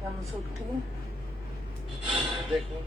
কেমন সত্যি দেখো।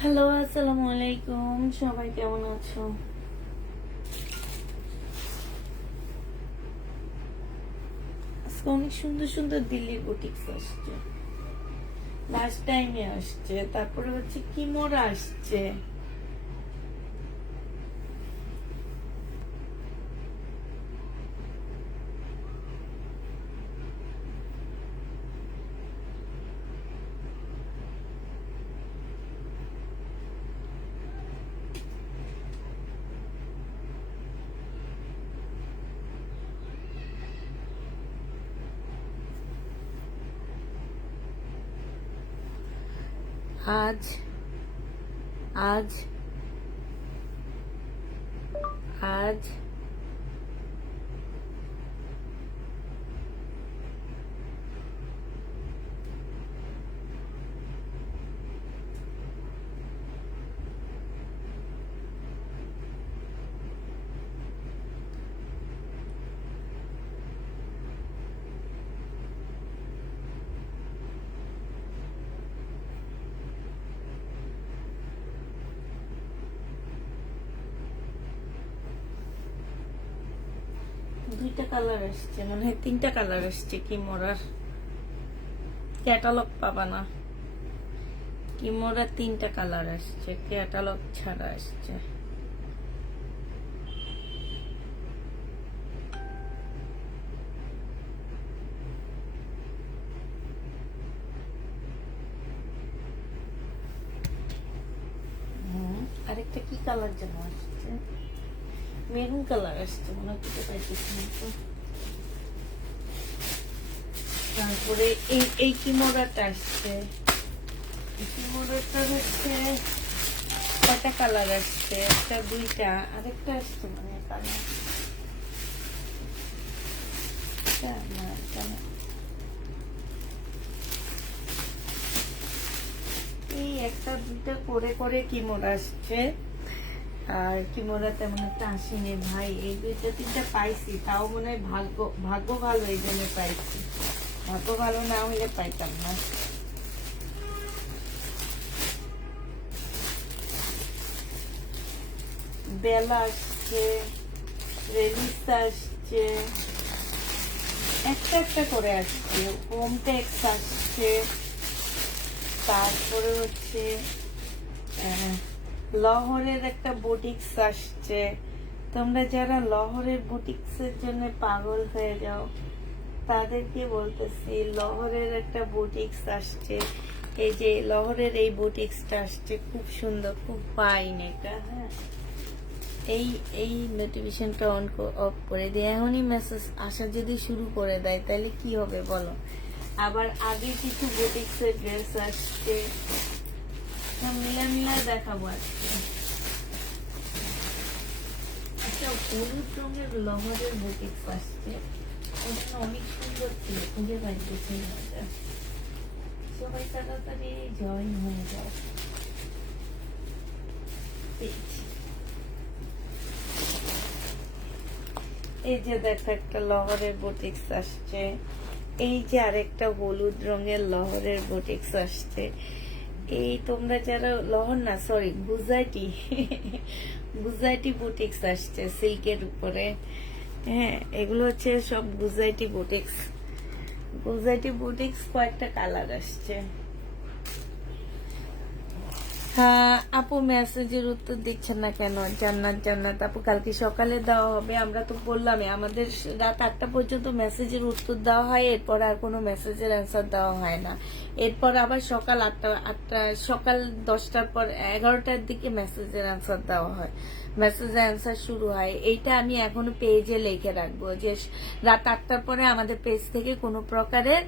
হ্যালো, আসসালামু আলাইকুম। সবাই কেমন আছো? আজকে অনেক সুন্দর সুন্দর দিল্লির বুটিক্স আসছে, লাস্ট টাইমে আসছে, তারপরে হচ্ছে কিমোরা আসছে। আজ আজ আজ দুইটা কালার আসছে, মানে তিনটা কালার আসছে কিমোরার। ক্যাটালগ পাবা না, কিমোরার তিনটা কালার আসছে, ক্যাটালগ ছাড়া আসছে। আরেকটা কি কালার যেন আসছে, মেরুন কালার আসছে মনে হচ্ছে, পাইতেছি না তো। তারপরে এই কিমোরাটা আসছে, কিমোরাটা হচ্ছে কয়টা কালার আসছে, একটা দুইটা, আরেকটা আসছে মানে কালার এই একটা দুইটা করে করে কিমোরা আসছে, আর কিমোরা তেমন একটা আসেনি ভাই। এই দুইটা তিনটা পাইছি, তাও মনে হয় ভাগ্য ভালো, এই জন্য পাইছি। ভাগ্য ভালো না হলে পাইতাম না। বেলা আসছে, রেলিস আসছে, একটা একটা করে আসছে, হোমটেক্স আসছে, তারপরে হচ্ছে লহরের একটা বুটিক্স আসছে। তোমরা যারা লহরের বুটিক্স এর জন্য পাগল হয়ে যাও তাদেরকে বলতেছি, লহরের একটা বুটিক্স আসছে। এই যে লহরের এই বুটিক্সটা আসছে, খুব সুন্দর, খুব ফাইন এটা। হ্যাঁ, এই এই নোটিফিকেশনটা অফ করে দিয়ে এখনই মেসেজ আসা যদি শুরু করে দেয় তাহলে কি হবে বলো। আবার আগে কিছু বুটিক্স এর ড্রেস আসছে, মিলা দেখাবো আজকে। একটা হলুদ রঙের লহরের বুটিক্স আসছে, ওটা অনেক সুন্দর ছিল, খুঁজে পাইতেছি না। সবাই তাড়াতাড়ি জয়েন হয়ে যায়। এই যে দেখো একটা লহরের বুটিক্স আসছে, এই যে আরেকটা হলুদ রঙের লহরের বুটিক্স আসছে। এই তোমরা যারা লহর না, সরি গুজাইটি গুজাইটি বুটিক্স আসছে সিল্কের উপরে। হ্যাঁ, এগুলো হচ্ছে সব গুজাইটি বুটিক্স। গুজাইটি বুটিক্স কয়েকটা কালার আসছে। হ্যাঁ আপু, মেসেজের উত্তর দিচ্ছেন না কেন? জান্নাত জান্নাত আপু, কালকে সকালে দেওয়া হবে। আমরা তো বললামই আমাদের রাত 8টা পর্যন্ত মেসেজের উত্তর দেওয়া হয়, এরপর আর কোনো মেসেজের অ্যান্সার দেওয়া হয় না। এরপর আবার সকাল 8টা সকাল 10টার পর 11টার দিকে মেসেজের অ্যান্সার দেওয়া হয়, মেসেজের অ্যান্সার শুরু হয়। এইটা আমি এখনো পেজে লিখে রাখবো যে রাত 8টার পরে আমাদের পেজ থেকে কোনো প্রকারের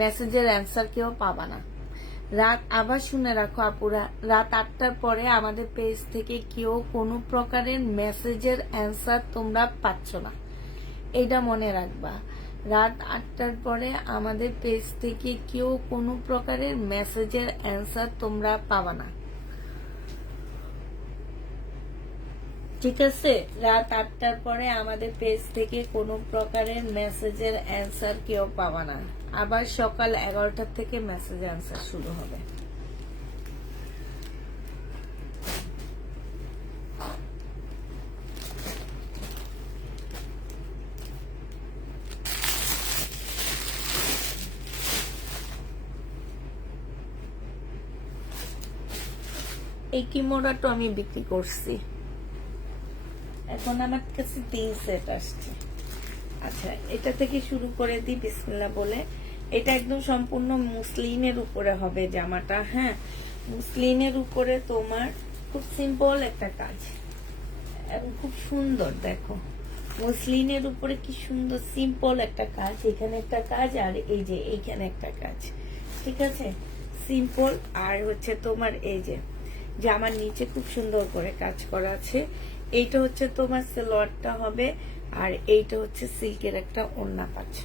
মেসেজের অ্যান্সার কেউ পাবা না। রাত আবার শুনে রাখো আপুরা, রাত 8টার পরে আমাদের পেজ থেকে কেউ কোনো প্রকারের মেসেজের অ্যান্সার তোমরা পাচ্ছ না, এটা মনে রাখবা। রাত 8টার পরে আমাদের পেজ থেকে কেউ কোনো প্রকারের মেসেজের অ্যান্সার তোমরা পাবা না, ঠিক আছে? রাত 8টার পরে আমাদের পেজ থেকে কোনো প্রকারের মেসেজের অ্যান্সার কেউ পাবা না। আবার সকাল 11টার থেকে মেসেজ অ্যান্সার শুরু হবে। এই কিমোরাটো আমি বিক্রি করছি, এখন আমার কাছে 3 সেট আসছে। আচ্ছা, এটা থেকে শুরু করে দিই বিসমিল্লাহ বলে। এটা একদম সম্পূর্ণ মুসলিনের উপরে হবে জামাটা। হ্যাঁ, মুসলিনের উপরে তোমার খুব সিম্পল একটা কাজ এবং খুব সুন্দর। দেখো মুসলিনের উপরে কি সুন্দর সিম্পল একটা কাজ, এখানে একটা কাজ আর এই যে এইখানে একটা কাজ, ঠিক আছে? সিম্পল। আর হচ্ছে তোমার এই যে জামার নিচে খুব সুন্দর করে কাজ করা আছে। এইটা হচ্ছে তোমার সালোয়ারটা হবে, আর এইটা হচ্ছে সিল্কের একটা ওড়না পাচ্ছ।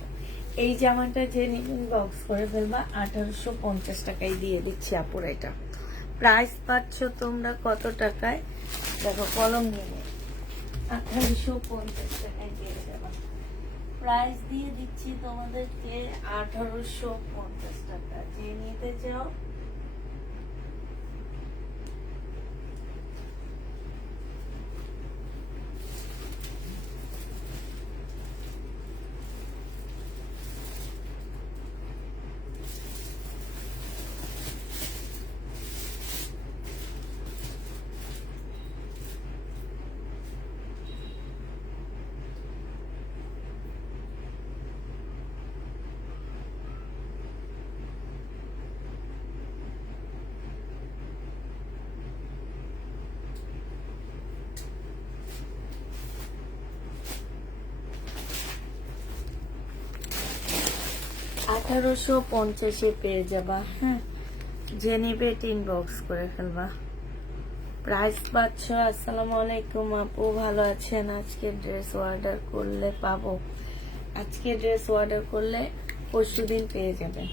এই জামাটা যে নিবেন বক্স করে ফেলবা, 1850 টাকায় দিয়ে দিচ্ছি আপুরা। এটা প্রাইস পাচ্ছ তোমরা কত টাকায়? দেখো কলম নিয়ে 1850 টাকায় দিয়ে দেবা। প্রাইস দিয়ে দিচ্ছি তোমাদেরকে 1850 টাকা। যে নিতে চাও আঠারোশো 50 পেয়ে যাবা। হ্যাঁ, যে নিবে ইনবক্স করে ফেলবা। প্রাইস পাচ্ছ। আসসালামু আলাইকুম আপু, ভালো আছেন? আজকে ড্রেস অর্ডার করলে পাবো? আজকে ড্রেস অর্ডার করলে পরশুদিন পেয়ে যাবেন।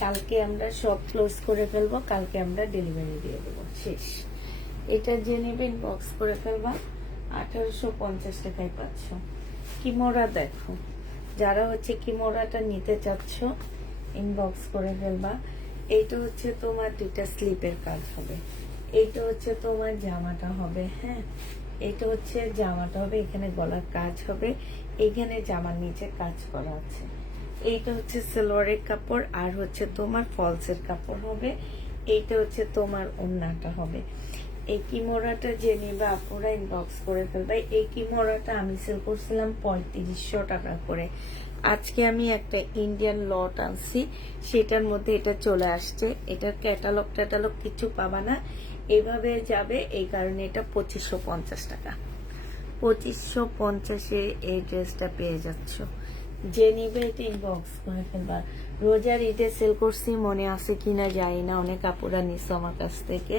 কালকে আমরা সব ক্লোজ করে ফেলবো, কালকে আমরা ডেলিভারি দিয়ে দেবো, শেষ। এটা যে নেবে ইনবক্স করে ফেলবা। 1850 টাকায় পাচ্ছ। কিমোরা দেখো, যারা হচ্ছে কিমোরাটা নিতে চাচ্ছ ইনবক্স করে ফেলবা। এইটা হচ্ছে তোমার 2টা স্লিপের কাজ হবে, এইটা হচ্ছে তোমার জামাটা হবে। হ্যাঁ, এইটা হচ্ছে জামাটা হবে, এখানে গলার কাজ হবে, এইখানে জামার নিচে কাজ করা আছে। এইটা হচ্ছে সালোয়ারের কাপড়, আর হচ্ছে তোমার ফলসের কাপড় হবে। এইটা হচ্ছে তোমার ওড়নাটা হবে। এই কিমোরাটা যে নিবে আপুরা ইনবক্স করে ফেলবে। এই কিমোরাটা আমি সেল করছিলাম 3500 টাকা করে। আজকে আমি একটা ইন্ডিয়ান লট আনছি, সেটার মধ্যে এটা চলে আসছে। এটার ক্যাটালগ কিছু পাবা না, এভাবে যাবে। এই কারণে এটা 2550 টাকা। 2550-এ এই ড্রেসটা পেয়ে যাচ্ছ। যে নিবে এটা ইনবক্স করে ফেলবা। রোজার ঈদে সেল করছি, মনে আছে কিনা জানি না, অনেক আপুরা নিছো আমার কাছ থেকে।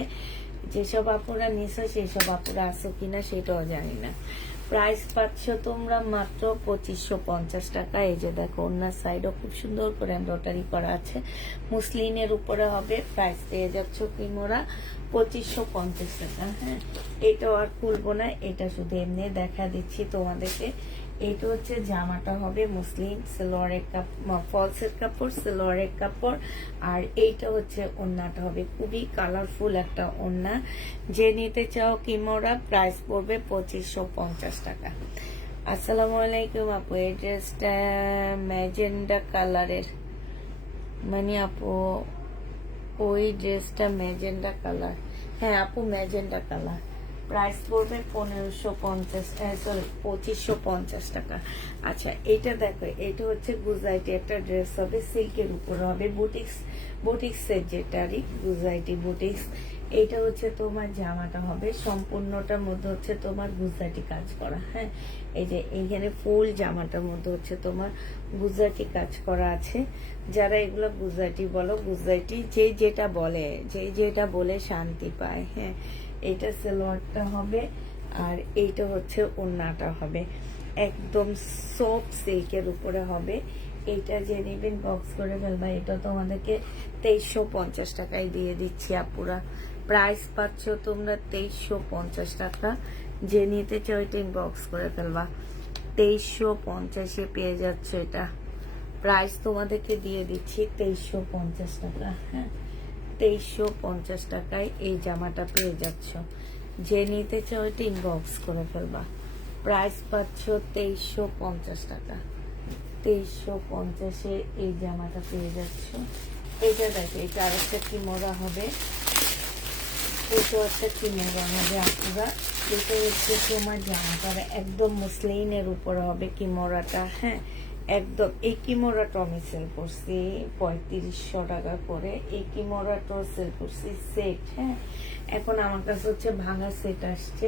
যেসব আপুরা নিছো সেসব আপুরা আছে কিনা সেটাও জানি না। প্রাইস পাচ্ছ তোমরা মাত্র 2550 টাকা। এই যে দেখো ওনার সাইডও খুব সুন্দর করে এমব্রয়ডারি করা আছে, মুসলিনের উপরে হবে। প্রাইস পেয়ে যাচ্ছ কিমোরা 2550 টাকা। হ্যাঁ, এটা আর খুলবো না, এটা শুধু এমনি দেখা দিচ্ছি তোমাদেরকে। এইটা হচ্ছে জামাটা হবে মুসলিম, সালোয়ারের ফলসের কাপড়, সালোয়ারের কাপড়। আর এইটা হচ্ছে ওড়নাটা হবে, খুবই কালারফুল একটা ওড়না। যে নিতে চাও কিমোরা, প্রাইস পড়বে 2550 টাকা। আসসালামু আলাইকুম আপু, এই ড্রেসটা ম্যাজেন্ডা কালারের, মানে আপু ওই ড্রেসটা ম্যাজেন্ডা কালার, হ্যাঁ আপু ম্যাজেন্ডা কালার, প্রাইস পড়বে 1550, সরি 2550 টাকা। আচ্ছা এটা দেখো, এটা হচ্ছে গুজরাটি একটা ড্রেস হবে, সিল্কের উপর হবে, বুটিক্সের যেটারই গুজরাটি বুটিক্স। এইটা হচ্ছে তোমার জামাটা হবে, সম্পূর্ণটার মধ্যে হচ্ছে তোমার গুজরাটি কাজ করা। হ্যাঁ এই যে এইখানে ফুল জামাটার মধ্যে হচ্ছে তোমার গুজরাটি কাজ করা আছে। যারা এগুলো গুজরাটি বলো, গুজরাটি যে যেটা বলে, যে যেটা বলে শান্তি পায়। হ্যাঁ এটা সালোয়ারটা হবে, আর এইটা হচ্ছে ওড়নাটা হবে, একদম সফট সিল্কের উপরে হবে। এইটা যে নেবেন বক্স করে ফেলবা। এটা তোমাদেরকে 2350 টাকায় দিয়ে দিচ্ছি আপুরা, প্রাইস পাচ্ছ তোমরা 2350 টাকা। যে নিতে চাও এটা বক্স করে ফেলবা, 2350-এ পেয়ে যাচ্ছে এটা। প্রাইস তোমাদেরকে দিয়ে দিচ্ছি 2350 টাকা। হ্যাঁ 2350 টাকায় এই জামাটা পেয়ে যাচ্ছ। যে নিতে চাও এটা ইনবক্স করে ফেলবা, প্রাইস পাচ্ছ 2350 টাকা। 2350-এ এই জামাটা পেয়ে যাচ্ছ। এটা দেখো, এটা আরেকটা কি মোড়া হবে, এটা একটা কি মোড়া হবে আপুরা। এটা হচ্ছে তোমার জামাটা একদম মুসলিনের উপর হবে কি মোড়াটা। হ্যাঁ একদম, এই কিমোরাটা আমি সেল করছি 3500 টাকা করে, এই কিমোরাটাও সেল করছি সেট। হ্যাঁ এখন আমার কাছে হচ্ছে ভাঙা সেট আসছে,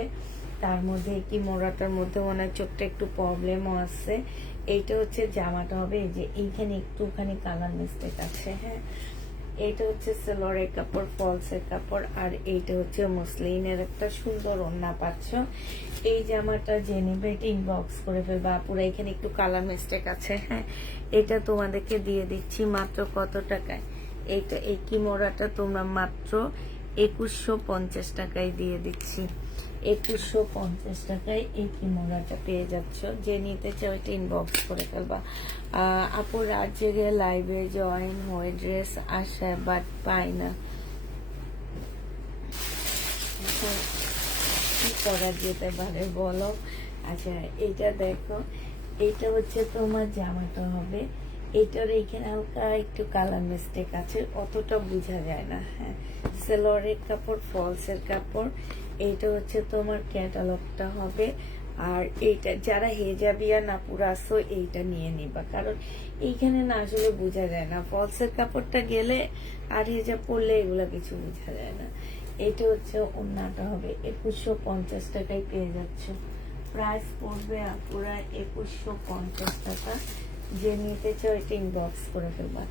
তার মধ্যে এই কিমোরাটার মধ্যে মনে হয় ছোট্ট একটু প্রবলেমও আছে। এইটা হচ্ছে জামাটা হবে, এই যে এইখানে একটুখানি কালার মিস্টেক আছে। হ্যাঁ এইটা হচ্ছে সেলোয়ারের কাপড়, ফলসের কাপড়, আর এইটা হচ্ছে মসলিনের একটা সুন্দর ওড়না পাচ্ছ। এই জামাটা যে নেবে এটা ইনবক্স করে ফেলবা আপুরা, এখানে একটু কালার মিস্টেক আছে। হ্যাঁ এটা তোমাদেরকে দিয়ে দিচ্ছি মাত্র কত টাকায়, এইটা এই কিমোরাটা তোমরা মাত্র 2150 টাকায় দিয়ে দিচ্ছি। 2150 টাকায় এই কিমোরাটা পেয়ে যাচ্ছ। যে নিতে চাও এটা ইনবক্স করে ফেলবা। আপু রাত জেগে লাইভে জয়েন হয়ে ড্রেস আসে বাট পাই না, কি করা যেতে পারে বলো। আচ্ছা এইটা দেখো, এইটা হচ্ছে তোমার জামাটা হবে, এইটার এখানে হালকা একটু কালার মিস্টেক আছে, অতটা বোঝা যায় না। হ্যাঁ সেলোয়ারের কাপড়, ফলসের কাপড়। এইটা হচ্ছে তোমার ক্যাটালগটা হবে। আর এইটা যারা হেজাবিয়া না পুরাসো এইটা নিয়ে নিবা, কারণ এইখানে না আসলে বোঝা যায় না, ফলসের কাপড়টা গেলে আর হেজাব পরলে এগুলা কিছু বোঝা যায় না। এটা হচ্ছে ওড়নাটা হবে, 2150 টাকায় পেয়ে যাচ্ছ। প্রাইস পড়বে পুরা 2150 টাকা। যে নিতে চাও এটা ইনবক্স করে ফেলবা,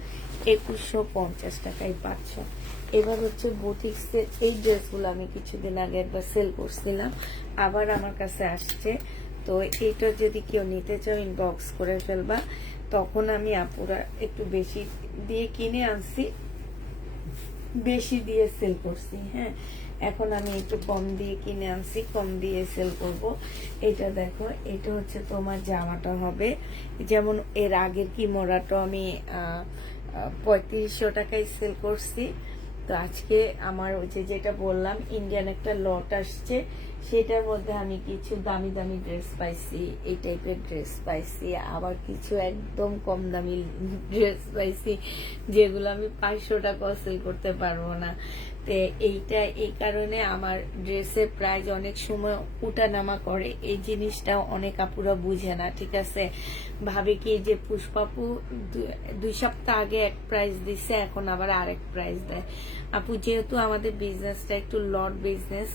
2150 টাকায় পাচ্ছ। এবার হচ্ছে বুটিক্সের এই ড্রেসগুলো আমি কিছুদিন আগে একবার সেল করছিলাম, আবার আমার কাছে আসছে। তো এইটা যদি কেউ নিতে চাও ইনবক্স করে ফেলবা। তখন আমি আপুরা একটু বেশি দিয়ে কিনে আনছি, বেশি দিয়ে সেল করছি। হ্যাঁ এখন আমি একটু কম দিয়ে কিনে আনছি, কম দিয়ে সেল করব। এটা দেখো, এটা হচ্ছে তোমার জামাটা হবে, যেমন এর আগের কি মোড়াটা আমি 3500 টাকায় সেল করছি। তো আজকে আমার ওই যে যেটা বললাম ইন্ডিয়ান একটা লট আসছে, সেটার মধ্যে আমি কিছু দামি দামি ড্রেস পাইছি, এই টাইপের ড্রেস পাইছি, আবার কিছু একদম কম দামি ড্রেস পাইছি যেগুলো আমি 500 টাকাও সেল করতে পারবো না। তো এইটা এই কারণে আমার ড্রেসের প্রাইস অনেক সময় উঠানামা করে, এই জিনিসটা অনেক আপুরা বুঝে না। ঠিক আছে, ভাবে কি যে পুষ্পাপু 2 সপ্তাহ আগে এক প্রাইস দিছে, এখন আবার আরেক প্রাইস দেয়। আপু যেহেতু আমাদের বিজনেসটা একটু লট বিজনেস,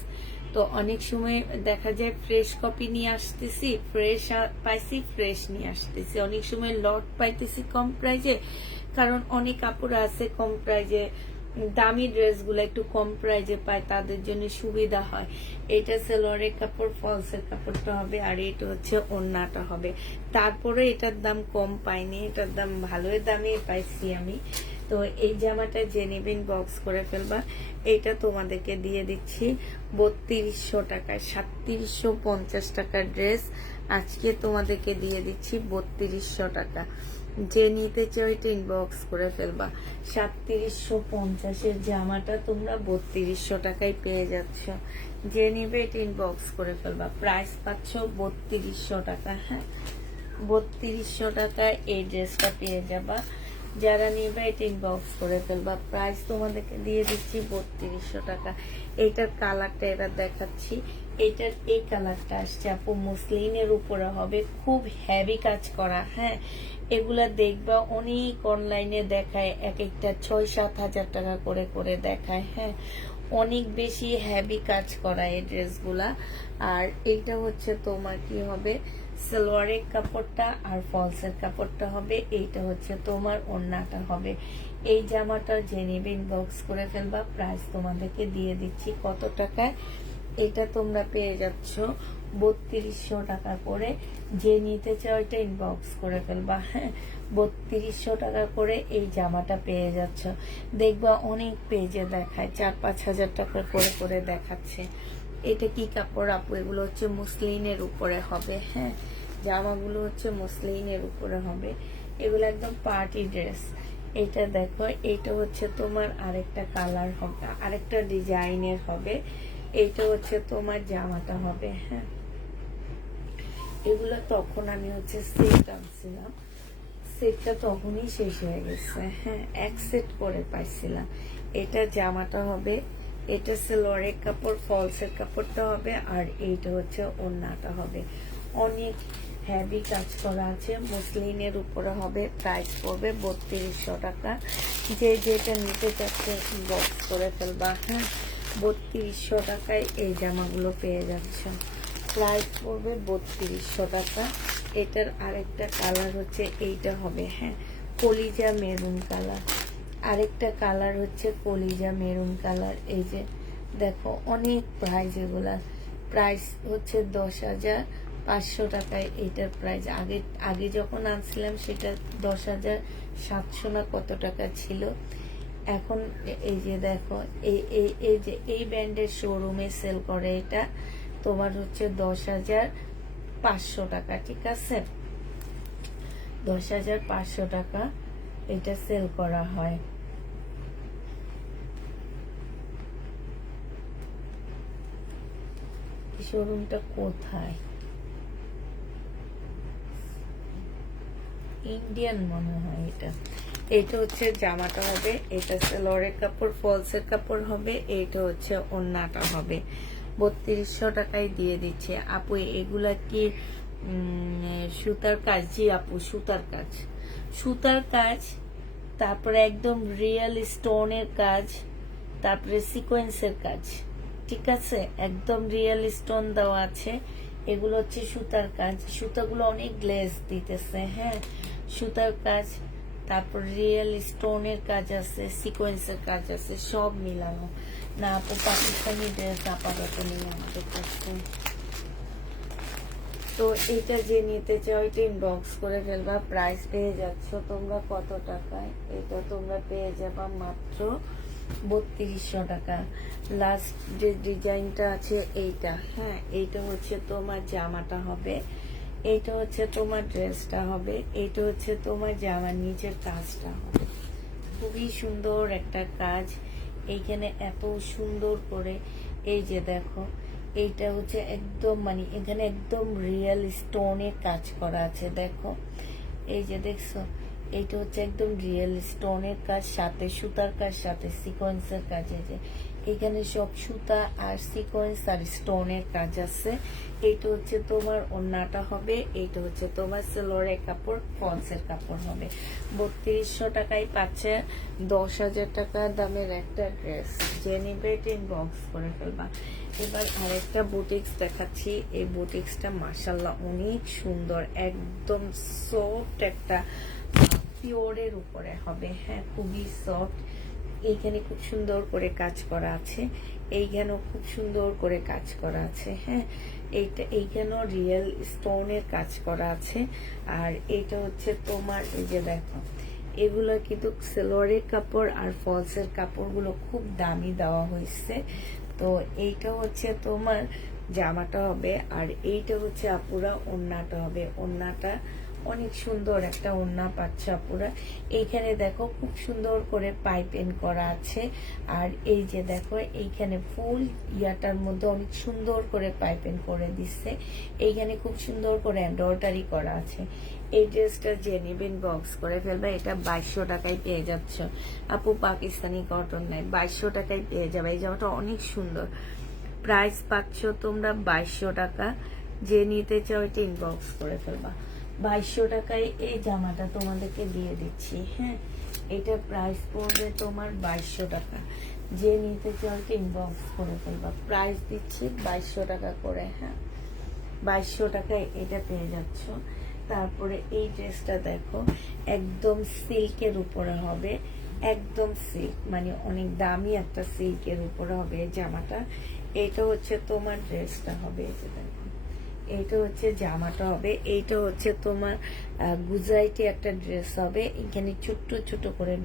তো অনেক সময় দেখা যায় ফ্রেশ কপি নিয়ে আসতেছি, ফ্রেশ পাইছি, ফ্রেশ নিয়ে আসতেছি, অনেক সময় লট পাইতেছি কম প্রাইজে, কারণ অনেক কাপড় আছে কম প্রাইজে, দামি ড্রেসগুলো একটু কম প্রাইজে পায়, তাদের জন্য সুবিধা হয়। এটা সেলোয়ারের কাপড়, ফলসের কাপড়টা হবে, আর এটা হচ্ছে ওড়নাটা হবে। তারপরে এটার দাম কম পাইনি, এটার দাম ভালোই দামে পাইছি আমি। তো এই জামাটা যে নেবেন বক্স করে ফেলবা। এটা তোমাদেরকে দিয়ে দিচ্ছি 3200 টাকায়, 3750 টাকার ড্রেস আজকে তোমাদেরকে দিয়ে দিচ্ছি 3200 টাকা। যে নিতে চাও এটা ইনবক্স করে ফেলবা। 3750-এর জামাটা তোমরা 3200 টাকায় পেয়ে যাচ্ছ। যে নিবে এটা ইনবক্স করে ফেলবা, প্রাইস পাচ্ছ 3200 টাকা। হ্যাঁ 3200 টাকায় এই ড্রেসটা পেয়ে যাবা। যারা নিবে এটা ইনবক্স করে ফেলবা। প্রাইস তোমাদেরকে দিয়ে দিচ্ছি 3200 টাকা। এইটার কালারটা এবার দেখাচ্ছি। এইটার এই কালারটা আসছে আপু মুসলিনের উপরে হবে, খুব হেভি কাজ করা। হ্যাঁ, এগুলা দেখবা অনেক অনলাইনে দেখায়, এক একটা 6-7 হাজার টাকা করে করে দেখায়। হ্যাঁ, অনেক বেশি হেভি কাজ করা এই ড্রেসগুলা। আর এইটা হচ্ছে তোমার কি হবে, সালোয়ারের কাপড়টা আর ফলসের কাপড়টা হবে। এইটা হচ্ছে তোমার ওড়নাটা হবে। এই জামাটা যে নেবে ইনবক্স করে ফেলবা। প্রাইস তোমাদেরকে দিয়ে দিচ্ছি কত টাকায়, এটা তোমরা পেয়ে যাচ্ছ 3200 টাকা করে। যে নিতে চাও এটা ইনবক্স করে ফেলবা। হ্যাঁ, 3200 টাকা করে এই জামাটা পেয়ে যাচ্ছ। দেখবা অনেক পেজে দেখায় 4-5 হাজার টাকা করে করে দেখাচ্ছে। এটা কি কাপড় আপু? এগুলো হচ্ছে মুসলিনের উপরে হবে। হ্যাঁ, জামাগুলো হচ্ছে মুসলিনের উপরে হবে। এগুলো একদম পার্টি ড্রেস। এটা দেখো, এটা হচ্ছে তোমার আরেকটা কালার হবে, আরেকটা ডিজাইনের হবে। এইটা হচ্ছে তোমার জামাটা হবে। হ্যাঁ, এগুলো তখন আমি হচ্ছে সেট আনছিলাম, সেটটা তখনই শেষ হয়ে গেছে। হ্যাঁ, এক সেট করে পাইছিলাম। এটা জামাটা হবে, এটা সালোয়ারের কাপড়, ফলসের কাপড়টা হবে, আর এইটা হচ্ছে ওড়নাটা হবে। অনেক হেভি কাজ করা আছে, মুসলিনের উপরে হবে। প্রাইস পড়বে 3200 টাকা। যে যেটা নিতে চাচ্ছে বক্স করে ফেলবা। হ্যাঁ, 3200 টাকায় এই জামাগুলো পেয়ে যাচ্ছে। প্রাইস পড়বে 3200 টাকা। এটার আরেকটা কালার হচ্ছে এইটা হবে। হ্যাঁ, কলিজা মেরুন কালার। আরেকটা কালার হচ্ছে কলিজা মেরুন কালার। এই যে দেখো অনেক প্রাইস, এগুলা প্রাইস হচ্ছে 10,500 টাকায় এইটার প্রাইস। আগে যখন আনছিলাম সেটা 10,700 না কত টাকা ছিল। এখন এই যে দেখো, এই যে এই ব্র্যান্ডের শোরুমে সেল করে এটা তোমার হচ্ছে 10,500 টাকা। ঠিক আছে, 10,500 টাকা এটা সেল করা হয়। শোরুমটা কোথায়? ইন্ডিয়ান মনে হয় এটা। এইটা হচ্ছে জামাটা হবে, এটা সালোয়ারের কাপড়, ফলসের কাপড় হবে। এইটা হচ্ছে ওড়নাটা হবে। 3200 টাকায় দিয়ে দিচ্ছে আপু। এগুলা কি সুতার কাজ? জি আপু, সুতার কাজ, সুতার কাজ। তারপরে একদম রিয়েল স্টোনের কাজ, তারপরে সিকোয়েন্সের কাজ। ঠিক আছে, একদম রিয়েল স্টোন দেওয়া আছে। এগুলো হচ্ছে সুতার কাজ। সুতাগুলো অনেক গ্লেজ দিতেছে। হ্যাঁ, সুতার কাজ, তারপর রিয়েল স্টোনের কাজ আছে, সিকোয়েন্সের কাজ আছে, সব মিলানো। না আপু, পাকিস্তানি ড্রেস আপাতত নেই আমাদের কাছে। তো এটা যে নিতে চাও এটা ইনবক্স করে ফেলবা। প্রাইস পেয়ে যাচ্ছ তোমরা কত টাকায়? এটা তোমরা পেয়ে যাবা মাত্র 3200 টাকা। লাস্ট যে ডিজাইনটা আছে এইটা। হ্যাঁ, এইটা হচ্ছে তোমার জামাটা হবে, এইটা হচ্ছে তোমার ড্রেসটা হবে, এইটা হচ্ছে তোমার জামার নিচের কাজটা হবে। খুবই সুন্দর একটা কাজ। এইখানে এত সুন্দর করে এই যে দেখো, এইটা হচ্ছে একদম মানে এখানে একদম রিয়েল স্টোনের কাজ করা আছে। দেখো এই যে দেখছো, এইটা হচ্ছে একদম রিয়েল স্টোনের কাজ, সাথে সুতার কাজ, সাথে সিকোয়েন্সের কাজ। এই যে এখানে সব সুতা আর সিকোয়েন্স আর স্টোনের কাজ আছে। এইটা হচ্ছে তোমার ওড়নাটা হবে, এইটা হচ্ছে তোমার সালোয়ারের কাপড়, ফলসের কাপড় হবে। 3200 টাকায় পাচ্ছে 10,000 টাকা দামের একটা ড্রেস। যে নিবে এটা ইনবক্স করে ফেলবা। এবার আরেকটা বুটিক্স দেখাচ্ছি। এই বুটিক্সটা মাশাআল্লাহ অনেক সুন্দর, একদম সফট একটা পিওরের উপরে হবে। হ্যাঁ, খুবই সফট। এইখানে খুব সুন্দর করে কাজ করা আছে, এইখানেও খুব সুন্দর করে কাজ করা আছে। হ্যাঁ, এইখানেও রিয়েল স্টোনের কাজ করা আছে। আর এইটা হচ্ছে তোমার এই যে দেখো, এগুলো কিন্তু সালোয়ারের কাপড় আর ফলসের কাপড়গুলো খুব দামি দেওয়া হয়েছে। তো এইটা হচ্ছে তোমার জামাটা হবে, আর এইটা হচ্ছে আপুরা ওড়নাটা হবে। ওড়নাটা অনেক সুন্দর একটা ওড়না পাচ্ছ আপুরা। এইখানে দেখো খুব সুন্দর করে পাইপিং করা আছে, আর এই যে দেখো এইখানে ফুল ইয়াটার মধ্যে অনেক সুন্দর করে পাইপিং করে দিচ্ছে, এইখানে খুব সুন্দর করে এমব্রয়ডারি করা আছে। এই ড্রেসটা যে নেবেন বক্স করে ফেলবে, এটা 2200 টাকায় পেয়ে যাচ্ছ আপু, পাকিস্তানি কটন নাই, 2200 টাকায় পেয়ে যাবে। এই জামাটা অনেক সুন্দর, প্রাইস পাচ্ছ তোমরা 2200 টাকা। যে নিতে চাও এটা ইনবক্স করে ফেলবা। 2200 টাকায় এই জামাটা তোমাদেরকে দিয়ে দিচ্ছি। হ্যাঁ, এটা প্রাইস পড়বে তোমার 2200 টাকা। যে নিতে চাও এটা ইনবক্স করে ফেলবা। প্রাইস দিচ্ছি 2200 টাকা করে। হ্যাঁ, 2200 টাকায় এটা পেয়ে যাচ্ছ। তারপরে এই ড্রেসটা দেখো, একদম সিল্কের উপরে হবে, একদম সিল্ক, মানে অনেক দামি একটা সিল্কের উপরে হবে এই জামাটা। এটা হচ্ছে তোমার ড্রেসটা হবে, এই যে দেখো, এইটা হচ্ছে জামাটা হবে। এইটা হচ্ছে তোমার গুজরাটি একটা ড্রেস হবে, এখানে ছোট্ট ছোট করে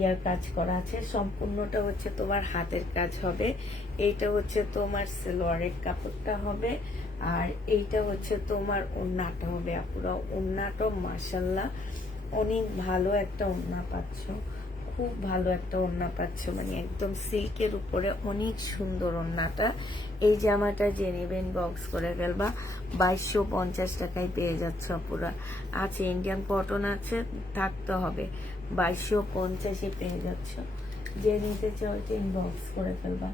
ইয়ার কাজ করা আছে, সম্পূর্ণটা হচ্ছে তোমার হাতের কাজ হবে। এইটা হচ্ছে তোমার সালোয়ারের কাপড়টা হবে, আর এইটা হচ্ছে তোমার ওড়নাটা হবে। আপুরা ওড়নাটা মাশাআল্লাহ অনেক ভালো একটা ওড়না পাচ্ছ, খুব ভালো একটা ওড়না পাচ্ছ, মানে একদম সিল্কের উপরে অনেক সুন্দর ওড়নাটা। এই জামাটা যে নেবেন বক্স করে ফেলবা। 2250 টাকায় পেয়ে যাচ্ছ পুরা। আছে ইন্ডিয়ান কটন আছে, থাকতে হবে, 2250 পেয়ে যাচ্ছ। যে নিতে চাও ইনবক্স করে ফেলবা।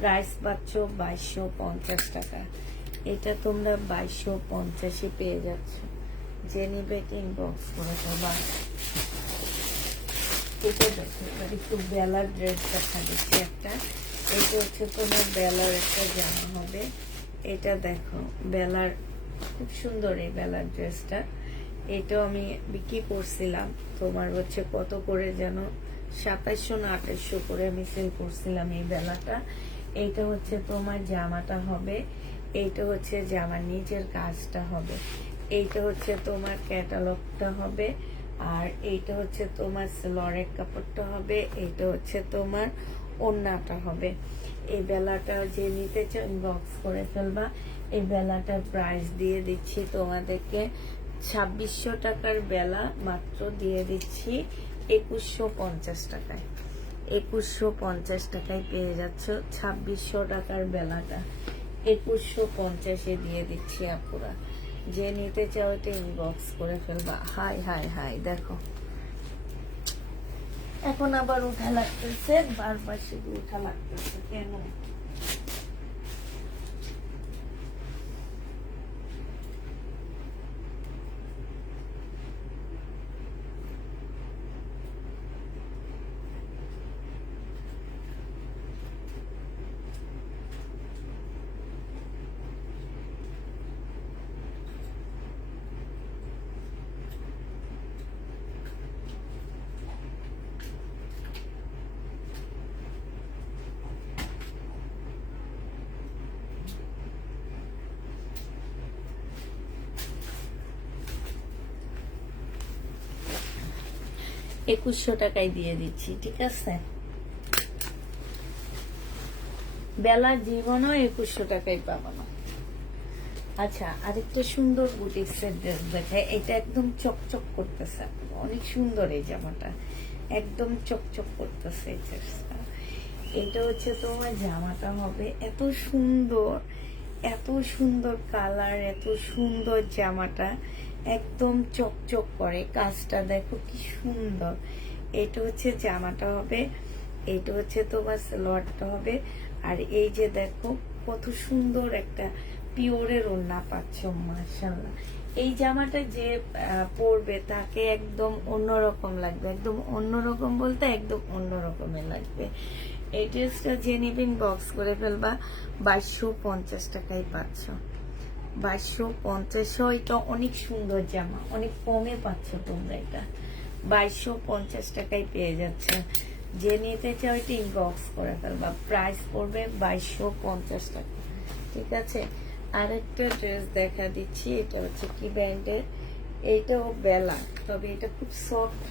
প্রাইস পাচ্ছ 2250 টাকা। এটা তোমরা 2250 পেয়ে যাচ্ছ। যে নিবে ইনবক্স করে ফেলবা। এটা দেখো, একটু বেলার ড্রেস দেখা দিচ্ছে একটা। এটা হচ্ছে তোমার বেলার একটা জামা হবে। এটা দেখো বেলার, খুব সুন্দর এই বেলার ড্রেসটা। এটাও আমি বিক্রি করছিলাম তোমার হচ্ছে কত করে যেন, 2700 না 2800 করে আমি সেল করছিলাম এই বেলাটা। এইটা হচ্ছে তোমার জামাটা হবে, এইটা হচ্ছে জামার নিচের কাজটা হবে, এইটা হচ্ছে তোমার ক্যাটালগটা হবে, আর এইটা হচ্ছে তোমার সালোয়ারের কাপড়টা হবে, এইটা হচ্ছে তোমার ওড়নাটা হবে। এই বেলাটা যে নিতে চাও ইনবক্স করে ফেলবা। এই বেলাটার প্রাইস দিয়ে দিচ্ছি তোমাদেরকে 2600 টাকার বেলা, মাত্র দিয়ে দিচ্ছি 2150 টাকায়। 2150 টাকায় পেয়ে যাচ্ছ 2600 টাকার বেলাটা, 2150 দিয়ে দিচ্ছি আপুরা। যে নিতে চাও এটা ইনবক্স করে ফেলবা। হাই হাই হাই দেখো, এখন আবার উঠা লাগতেছে, বারবার শুধু উঠা লাগতেছে কেন? একুশশো টাকায় দিয়ে দিচ্ছি, ঠিক আছে? বেলা জীবনও 2100 টাকায় পাবো না। আচ্ছা, আরেকটা সুন্দর বুটিক্সের ড্রেস দেখায়। এটা একদম চকচক করতেছে, অনেক সুন্দর এই জামাটা, একদম চকচক করতেছে এই ড্রেসটা। এটা হচ্ছে তোমার জামাটা হবে, এত সুন্দর, এত সুন্দর কালার, এত সুন্দর জামাটা, একদম চকচক করে, কাজটা দেখো কি সুন্দর। এটা হচ্ছে জামাটা হবে, এটা হচ্ছে তোমার সালোয়ারটা হবে, আর এই যে দেখো কত সুন্দর একটা পিওরের ওড়না পাচ্ছ, মাশাআল্লাহ। এই জামাটা যে পরবে তাকে একদম অন্যরকম লাগবে, একদম অন্যরকম বলতে একদম অন্যরকমের লাগবে। এই ড্রেসটা যে নিবেন বক্স করে ফেলবা। 2250 টাকায় পাচ্ছ, 2250। এটা অনেক সুন্দর জামা, অনেক কমে পাচ্ছ তোমরা, এটা 2250 টাকায় পেয়ে যাচ্ছে। যে নিতে চাও এটা ইনবক্স করে ফেলবা। প্রাইস পড়বে 2250 টাকা, ঠিক আছে? আরেকটা ড্রেস দেখা দিচ্ছি, এটা হচ্ছে কি ব্র্যান্ডের, এইটাও বেলা, তবে এটা খুব সফট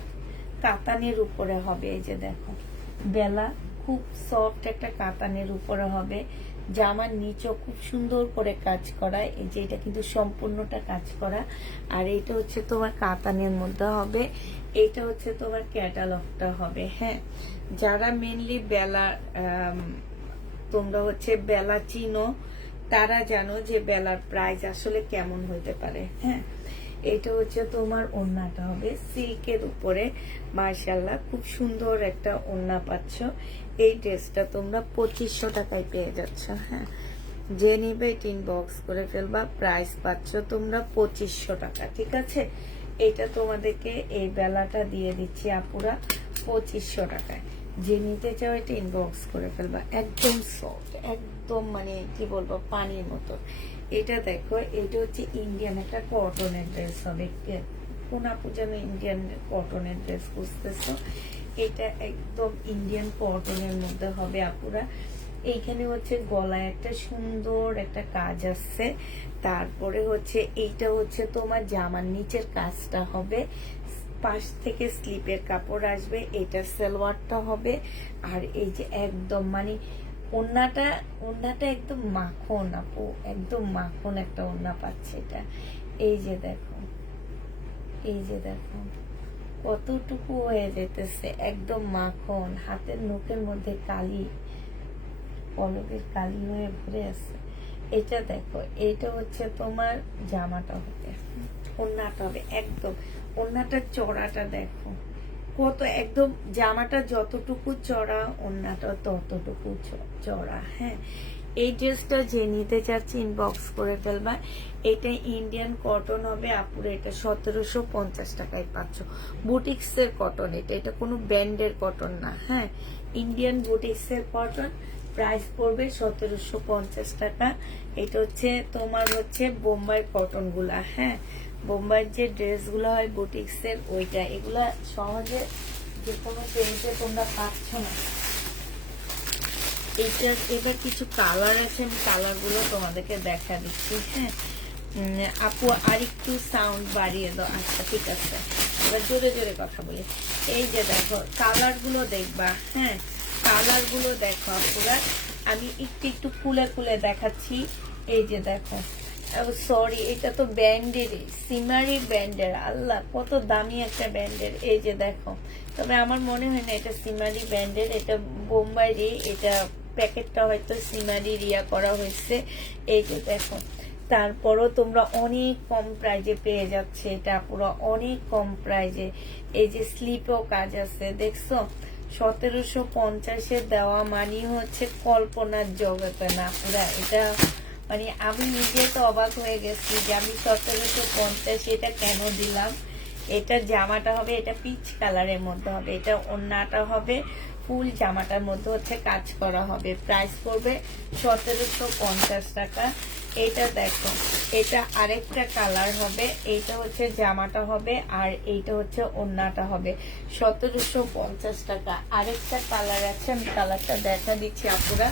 কাতানের উপরে হবে। এই যে দেখো বেলা, খুব সফট একটা কাতানের উপরে হবে, জামার নিচেও খুব সুন্দর করে কাজ করা, এই যে এটা কিন্তু সম্পূর্ণটা কাজ করা। আর এটা হচ্ছে তোমার কাতানের মধ্যে হবে, এটা হচ্ছে তোমার ক্যাটালগটা হবে। হ্যাঁ, যারা মেনলি বেলা তোমরা হচ্ছে বেলা চিনো, তারা জানো যে বেলার প্রাইস আসলে কেমন হতে পারে। হ্যাঁ, এটা হচ্ছে তোমার ওড়নাটা হবে সিল্কের উপরে, মাশাআল্লাহ খুব সুন্দর একটা ওড়না পাচ্ছ। এই ড্রেসটা তোমরা 2500 টাকায় পেয়ে যাচ্ছ। হ্যাঁ, যে নিবে টিন বক্স করে ফেলবা, প্রাইস পাচ্ছ তোমরা 2500 টাকা। ঠিক আছে, এটা তোমাদেরকে এই বেলাটা দিয়ে দিচ্ছি আপুরা 2500 টাকায়। যে নিতে চাও এটা ইনবক্স করে ফেলবা, একদম সফট, একদম মানে কি বলবো পানির মতো। এটা দেখো, এটা হচ্ছে ইন্ডিয়ান একটা কটনের ড্রেস হবে। কোন আপু যেন ইন্ডিয়ান কটনের ড্রেস বুঝতেছো, এটা একদম ইন্ডিয়ান কটনের মধ্যে হবে আপুরা। এইখানে হচ্ছে গলায় একটা সুন্দর একটা কাজ আসছে, তারপরে হচ্ছে এইটা হচ্ছে তোমার জামার নিচের কাজটা হবে, পাশ থেকে স্লিপের কাপড় আসবে, এটা সালোয়ারটা হবে। আর এই যে একদম মানে ওড়নাটা একদম মাখন আপু, একদম মাখন একটা ওড়না পাচ্ছে এটা। এই যে দেখো, এই যে দেখো কতটুকু হয়ে যেতেছে, একদম মাখন, হাতের নখের মধ্যে কালি, পলকের কালি হয়ে ভরে আছে। এটা দেখো, এটা হচ্ছে তোমার জামাটা হবে, ওড়নাটা হবে একদম, ওড়নাটার চড়াটা দেখো কত, একদম জামাটা যতটুকু চড়া ওড়নাটা ততটুকু চড়া। হ্যাঁ, এই ড্রেসটা যে নিতে চাচ্ছি ইনবক্স করে ফেলবা। এটা ইন্ডিয়ান কটন হবে আপুরে, এটা 1750 টাকায় পাচ্ছ। বুটিক্সের কটন, এটা কোনো ব্র্যান্ডের কটন না। হ্যাঁ, ইন্ডিয়ান বুটিক্সের কটন, প্রাইস পড়বে 1750 টাকা। এটা হচ্ছে তোমার হচ্ছে বোম্বাই কটন গুলা। হ্যাঁ, বোম্বাইয়ের যে ড্রেসগুলো হয় বুটিক্সের ওইটা, এগুলা সহজে যে কোনো পেজে তোমরা পাচ্ছ না। এটার কিছু কালার আছে, আমি কালার গুলো তোমাদেরকে দেখা দিচ্ছি। হ্যাঁ আপু আরেকটু সাউন্ড বাড়িয়ে দাও। আচ্ছা ঠিক আছে, এবার জোরে জোরে কথা বলি। এই যে দেখো কালার গুলো দেখবা। হ্যাঁ, কালার গুলো দেখো আপুরা, আমি একটু একটু খুলে খুলে দেখাচ্ছি। এই যে দেখো, সরি এটা তো ব্যান্ডের, সিমারি ব্যান্ডের, আল্লাহ কত দামি একটা ব্যান্ডের। এই যে দেখো, তবে আমার মনে হয় না এটা সিমারি ব্যান্ডের, এটা বোম্বাইরি, এটা প্যাকেটটা হয়তো সিমারি রিয়া করা হয়েছে। এই যে দেখো, তারপরও তোমরা অনেক কম প্রাইজে পেয়ে যাচ্ছে এটা পুরো, অনেক কম প্রাইজে। এই যে স্লিপেও কাজ আছে দেখছো, 1750-এ দেওয়া মানে হচ্ছে কল্পনার জগতে না পুরা। এটা মানে আমি নিজে তো অবাক হয়ে গেছি যে আমি 1750 এটা কেন দিলাম। এটা জামাটা হবে, এটা পিচ কালারের মধ্যে হবে, এটা ওড়নাটা হবে ফুল, জামাটার মধ্যে হচ্ছে কাজ করা হবে। প্রাইস পড়বে 1750 টাকা। এটা দেখো, এটা আরেকটা কালার হবে, এইটা হচ্ছে জামাটা হবে আর এইটা হচ্ছে ওড়নাটা হবে, 1750 টাকা। আরেকটা কালার আছে, আমি কালারটা দেখা দিচ্ছি আপুরা।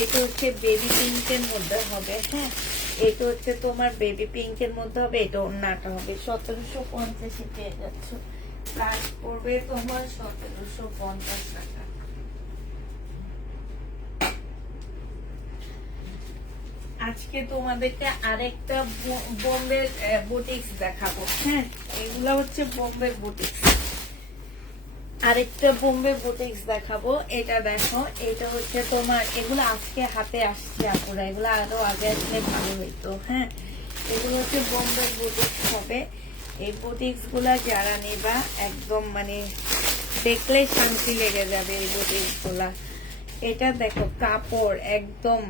এটা হচ্ছে বেবি পিঙ্কের মধ্যে হবে। হ্যাঁ, এটা হচ্ছে তোমার বেবি পিঙ্কের মধ্যে হবে, এটা ওড়নাটা হবে। 1750 পেয়ে যাচ্ছ, প্রাইস পড়বে তোমার 1750 টাকা। আজকে তোমাদেরকে আরেকটা বোম্বের বুটিক্স দেখাবো। হ্যাঁ, এগুলা হচ্ছে বোম্বের বুটিক্স, আরেকটা বোম্বে বুটিক্স দেখাবো। এটা দেখো, এটা হচ্ছে তোমার, এগুলো আজকে হাতে আসছে আপুরা, এগুলো আরো আগে আসলে ভালো হইতো। হ্যাঁ, এগুলো হচ্ছে বোম্বে বুটিক্স হবে। এই বুটিক্স গুলা যারা নেবা একদম মানে দেখলে শান্তি লেগে যাবে এই বুটিক্স গুলা। এটা দেখো কাপড় একদম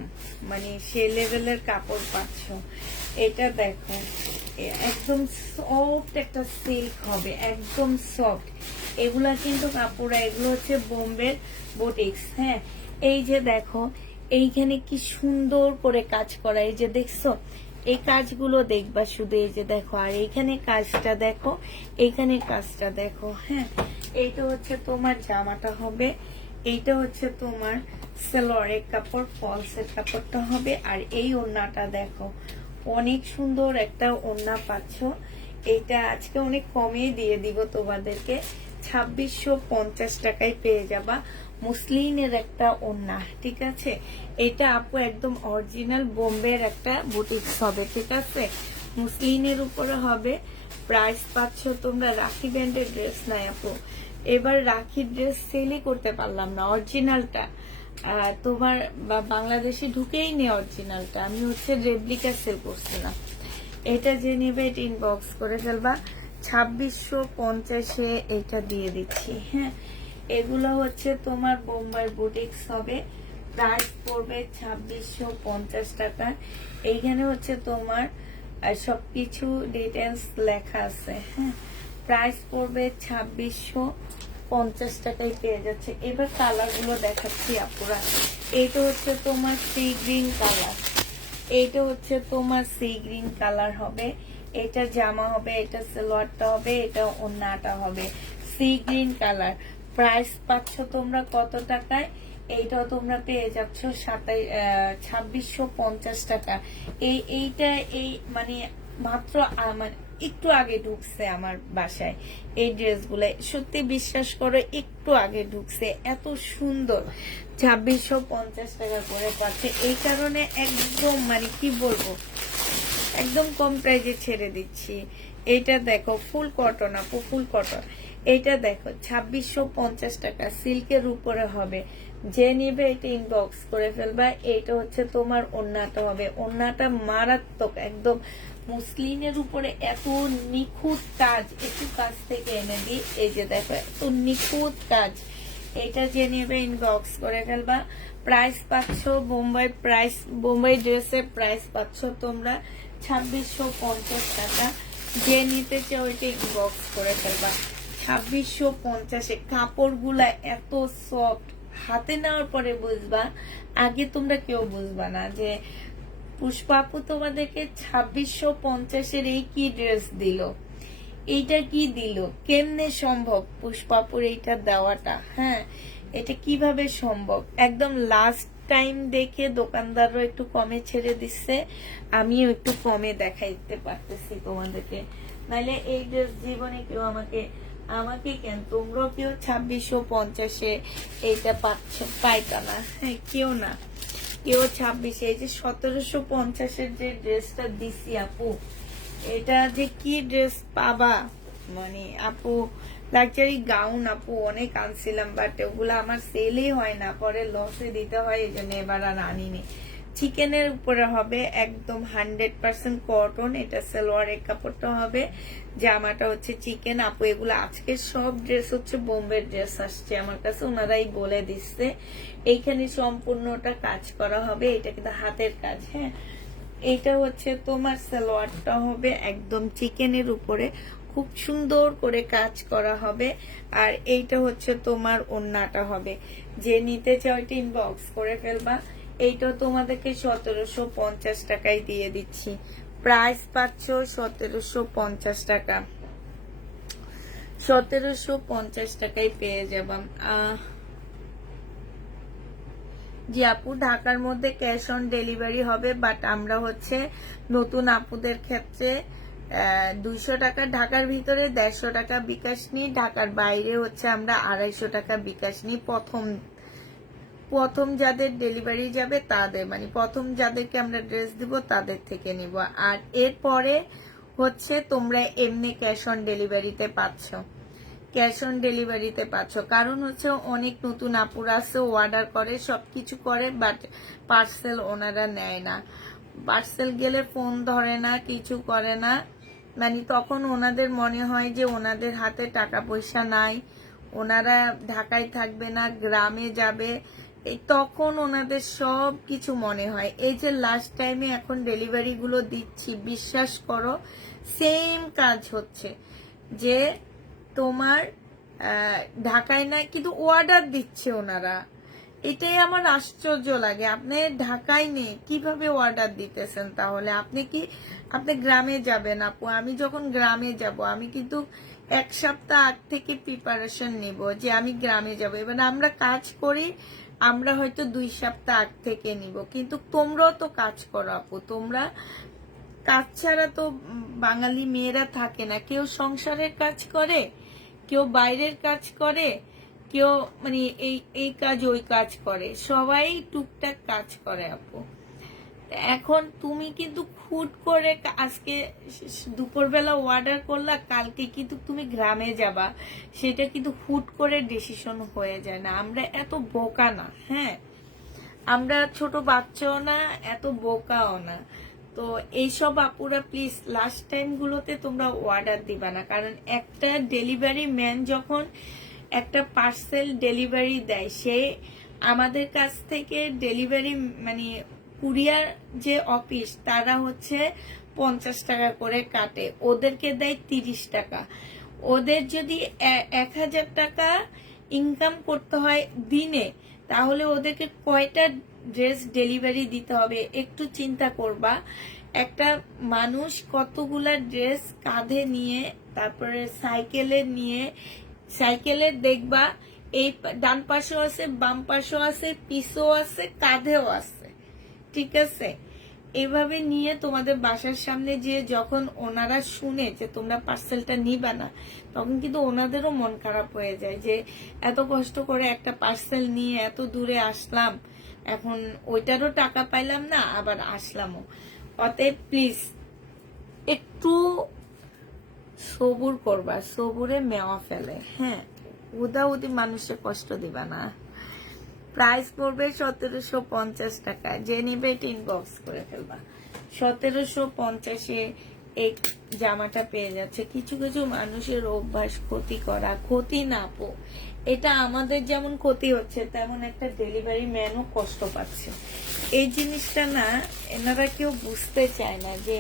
মানে সে লেভেলের কাপড় পাচ্ছ। এটা দেখো একদম সফট একটা সিল্ক হবে, একদম সফট। এগুলা কিন্তু কাপড়, এগুলো হচ্ছে বোম্বের বুটিক্স। হ্যাঁ, এই যে দেখো এইখানে কি সুন্দর করে কাজ করা, এই যে দেখছো এই কাজগুলো দেখবা শুধু। এই যে দেখো, আর এইখানে কাজটা দেখো, এইখানে কাজটা দেখো। হ্যাঁ, এইটা হচ্ছে তোমার জামাটা হবে, এইটা হচ্ছে তোমার সালোয়ারের কাপড়, ফলসের কাপড়টা হবে। আর এই ওড়নাটা দেখো, অনেক সুন্দর একটা ওড়না পাচ্ছ। এটা আজকে অনেক কমে দিয়ে দিব তোমাদেরকে, 2650 টাকায় পেয়ে যাবা। মুসলিনের একটা ওড়না, ঠিক আছে। এটা আপু একদম অরিজিনাল বোম্বের একটা বুটিক্স হবে, ঠিক আছে। মুসলিনের উপরে হবে। প্রাইস পাচ্ছ তোমরা রাখি ব্যান্ডের ড্রেস নাই আপু, এবার রাখির ড্রেস সেলই করতে পারলাম না। অরিজিনালটা তোমার বাংলাদেশে ঢুকেই নেই অরিজিনালটা, আমি হচ্ছে রেপ্লিকা সেল করছিলাম। এটা যে নেবে এটা ইনবক্স করে ফেলবা। 2650-এ এটা দিয়ে দিচ্ছি, হ্যাঁ। এগুলো হচ্ছে তোমার বোম্বাই বুটিক্স হবে। প্রাইস পড়বে 2650 টাকা। এইখানে হচ্ছে তোমার সবকিছু ডিটেলস লেখা আছে, হ্যাঁ। প্রাইস পড়বে 2650 টাকায় পেয়ে যাচ্ছে। এবার কালার গুলো দেখাচ্ছি আপুরা। এইটা হচ্ছে তোমার সি গ্রিন কালার, এইটা হচ্ছে তোমার সি গ্রিন কালার হবে। এটা জামা হবে, এটা সালোয়ারটা হবে, এটা ওড়নাটা হবে। Sea green colour. প্রাইস পাচ্ছ তোমরা কত টাকায়? এইটাও তোমরা পেয়ে যাচ্ছ 2650 টাকা। এইটা এই মানে মাত্র মানে একটু আগে ঢুকছে আমার বাসায় এই ড্রেসগুলো, সত্যি বিশ্বাস করো একটু আগে ঢুকছে। এত সুন্দর 2650 টাকা করে পাচ্ছে। এই কারণে একদম মানে কি বলবো, একদম কম প্রাইজে ছেড়ে দিচ্ছি। এটা দেখো ফুল কটন আপু, ফুল কটন। এটা দেখো 2650 টাকা, সিল্কের উপরে হবে। যে নিবে এটা ইনবক্স করে ফেলবা। এটা হচ্ছে তোমার ওড়নাটা হবে, ওড়নাটা মারাত্মক একদম মুসলিনের উপরে এত নিখুঁত কাজ। একটু কাজ থেকে এনে দিই, এই যে দেখো এত নিখুঁত কাজ। এটা যে নিবে ইনবক্স করে ফেলবা। প্রাইস পাচ্ছ বোম্বাই প্রাইস, বোম্বাই ড্রেসের প্রাইস পাচ্ছ তোমরা 2650 টাকা। যে নিতে চাও ওইটা ইনবক্স করে ফেলবা। 2650-এ কাপড়গুলা এত সফট, হাতে নেওয়ার পরে বুঝবা, আগে তোমরা কেউ বুঝবা না যে পুষ্পা আপু তোমাদেরকে 2650-এর এই কি ড্রেস দিল, এইটা কি দিল, কেমনে সম্ভব পুষ্পাপুর এইটা দেওয়াটা, হ্যাঁ। এটা কিভাবে সম্ভব? একদম লাস্ট টাইম দেখে দোকানদারও একটু কমে ছেড়ে দিচ্ছে, আমিও একটু কমে দেখাইতে পারতেছি তোমাদেরকে। নাহলে এই ড্রেস জীবনে কেউ আমাকে কেন তোমরাও কেউ 2650-এ এইটা পাইতা না, হ্যাঁ, কেউ না, কেউ 26-এ। এই যে 1750-এর যে ড্রেসটা দিছি আপু, এটা যে কি ড্রেস পাবা, মানে আপু লাক্সারি গাউন আপু অনেক আনছিলাম, বাট ওগুলো আমার সেলই হয় না, পরে লসে দিতে হয়, এই জন্য এবার আর আনিনি। চিকেনের উপরে হবে একদম 100% কটন। এটা সালোয়ারের কাপড়টা হবে, জামাটা হচ্ছে চিকেন আপু। এগুলো আজকে সব ড্রেস হচ্ছে বোম্বে ড্রেস আসছে আমার কাছে, ওনারাই বলে দিচ্ছে। এইখানে সম্পূর্ণটা কাজ করা হবে, এটা কিন্তু হাতের কাজ, হ্যাঁ। এইটা হচ্ছে তোমার সালোয়ারটা হবে একদম চিকেনের উপরে, খুব সুন্দর করে কাজ করা হবে। আর এইটা হচ্ছে তোমার ওড়নাটা হবে। যে নিতে চাও এটা ইনবক্স করে ফেলবা। এইটা তোমাদেরকে 1750 টাকায় দিয়ে দিচ্ছি। প্রাইস পাচ্ছ 1750 টাকা, 1750 টাকায় পেয়ে যাবাম। জি আপু, ঢাকার মধ্যে ক্যাশ অন ডেলিভারি হবে, বাট আমরা হচ্ছে নতুন আপুদের ক্ষেত্রে 200 টাকা, ঢাকার ভিতরে 150 টাকা বিকাশ নিই, ঢাকার বাইরে হচ্ছে আমরা 250 টাকা বিকাশ নিই। প্রথম যাদের ডেলিভারি যাবে তাদের, মানে প্রথম যাদেরকে আমরা ড্রেস দিব তাদের থেকে নিব। আর এরপরে হচ্ছে তোমরা এমনি ক্যাশ অন ডেলিভারিতে পাচ্ছ, ক্যাশ অন ডেলিভারিতে পাচ্ছ। কারণ হচ্ছে অনেক নতুন আপুরা আছে, অর্ডার করে সবকিছু করে, বাট পার্সেল ওনারা নেয় না। পার্সেল গেলে ফোন ধরে না, কিছু করে না, মানে তখন ওনাদের মনে হয় যে ওনাদের হাতে টাকা পয়সা নাই, ওনারা ঢাকায় থাকবে না, গ্রামে যাবে, এই তখন ওনাদের সব কিছু মনে হয়। এই যে লাস্ট টাইমে এখন ডেলিভারি গুলো দিচ্ছি, বিশ্বাস করো সেম কাজ হচ্ছে, যে তোমার ঢাকায় না কিন্তু অর্ডার দিচ্ছে ওনারা। এটাই আমার আশ্চর্য লাগে, আপনি ঢাকায় নেই কিভাবে অর্ডার দিতেছেন? তাহলে আপনি গ্রামে যাবেন আপু। আমি যখন গ্রামে যাব আমি কিন্তু 1 সপ্তাহ আগ থেকে প্রিপারেশন নিব যে আমি গ্রামে যাব। এবার আমরা কাজ করি, আমরা হয়তো 2 সপ্তাহ আগ থেকে নিব, কিন্তু তোমরাও তো কাজ করো আপু, তোমরা কাজ ছাড়া তো বাঙালি মেয়েরা থাকে না, কেউ সংসারের কাজ করে, কেউ বাইরের কাজ করে, কেউ মানে এই এই কাজ ওই কাজ করে, সবাই টুকটাক কাজ করে আপু। এখন তুমি কিন্তু হুট করে আজকে দুপুরবেলা অর্ডার করলা, কালকে কিন্তু তুমি গ্রামে যাবা, সেটা কিন্তু হুট করে ডিসিশন হয়ে যায় না। আমরা এত বোকা না, হ্যাঁ, আমরা ছোট বাচ্চাও না, এত বোকাও না। তো এইসব আপুরা প্লিজ লাস্ট টাইম গুলোতে তোমরা অর্ডার দিবা না, কারণ একটা ডেলিভারি ম্যান যখন একটা পার্সেল ডেলিভারি দেয়, সে আমাদের কাছ থেকে ডেলিভারি মানে কুরিয়ার যে অফিস, তারা হচ্ছে 50 টাকা করে কাটে, ওদেরকে দেয় 30 টাকা। ওদের যদি 1000 টাকা ইনকাম করতে হয় দিনে, তাহলে ওদেরকে কয়টা ড্রেস ডেলিভারি দিতে হবে একটু চিন্তা করবা। একটা মানুষ কতগুলা ড্রেস কাঁধে নিয়ে, তারপরে সাইকেলে নিয়ে, সাইকেলে দেখবা এই ডান পাশেও আছে, বাম পাশেও আছে, পিছও আছে, কাঁধেও আছে, ঠিক আছে? এভাবে নিয়ে তোমাদের বাসার সামনে যে যখন ওনারা শুনে যে তোমরা পার্সেলটা নিবা না, তখন কিন্তু ওনাদেরও মন খারাপ হয়ে যায় যে এত কষ্ট করে একটা পার্সেল নিয়ে এত দূরে আসলাম, এখন ওইটারও টাকা পাইলাম না, আবার আসলামও। অতএব প্লিজ একটু সবুর করবা, সবুরে মেওয়া ফেলে, হ্যাঁ, উদাউদি মানুষের কষ্ট দিবা না। প্রাইস পড়বে 1750 টাকা, যে নিবে এটা ইনবক্স করে ফেলবা। 1750-এ এই জামাটা পেয়ে যাচ্ছে। কিছু কিছু মানুষের অভ্যাস ক্ষতি করা, ক্ষতি না পো, এটা আমাদের যেমন ক্ষতি হচ্ছে, তেমন একটা ডেলিভারি ম্যানও কষ্ট পাচ্ছে। এই জিনিসটা না এনারা কেউ বুঝতে চায় না যে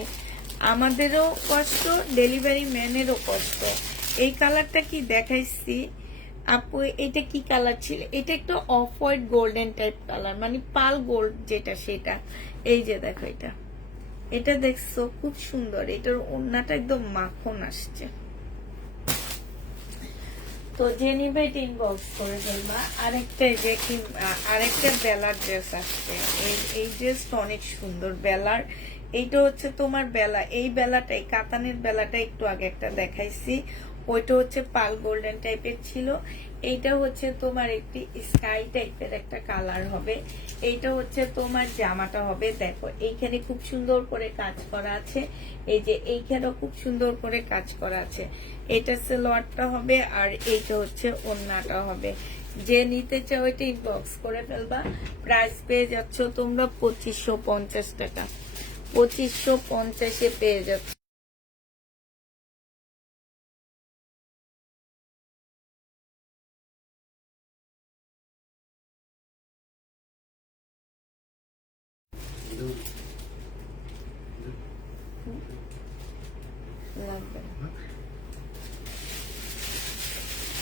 আমাদেরও কষ্ট, ডেলিভারি ম্যানেরও কষ্ট। এই কালারটা কি দেখাইছি আপু, এটা কি কালার ছিল? এটা একটা off white golden type colour, মানে পাল গোল্ড যেটা, সেটা। এই যে দেখো, এটা এটা দেখছো, খুব সুন্দর। এটার ওড়নাটা একদম মাখন আসছে। তো যে নিবে এটা ইনবক্স করে ফেলবা। আরেকটা যে কি, আরেকটা বেলার ড্রেস আসছে। এই ড্রেসটা অনেক সুন্দর, বেলার। এইটা হচ্ছে তোমার বেলা, এই বেলাটাই, কাতানের বেলাটা একটু আগে একটা দেখাইছি, ওইটা হচ্ছে পাল গোল্ডেন টাইপের ছিল। এইটা হচ্ছে তোমার একটি স্কাই টাইপের একটা কালার হবে। এইটা হচ্ছে তোমার জামাটা হবে, দেখো এইখানে খুব সুন্দর করে কাজ করা আছে, এই যে এইখানেও খুব সুন্দর করে কাজ করা আছে। এটা সালোয়ারটা হবে, আর এইটা হচ্ছে ওড়নাটা হবে। যে নিতে চাও এটা ইনবক্স করে ফেলবা। প্রাইস পেয়ে যাচ্ছ তোমরা 2550 টাকা, 2550-এ পেয়ে যাচ্ছ।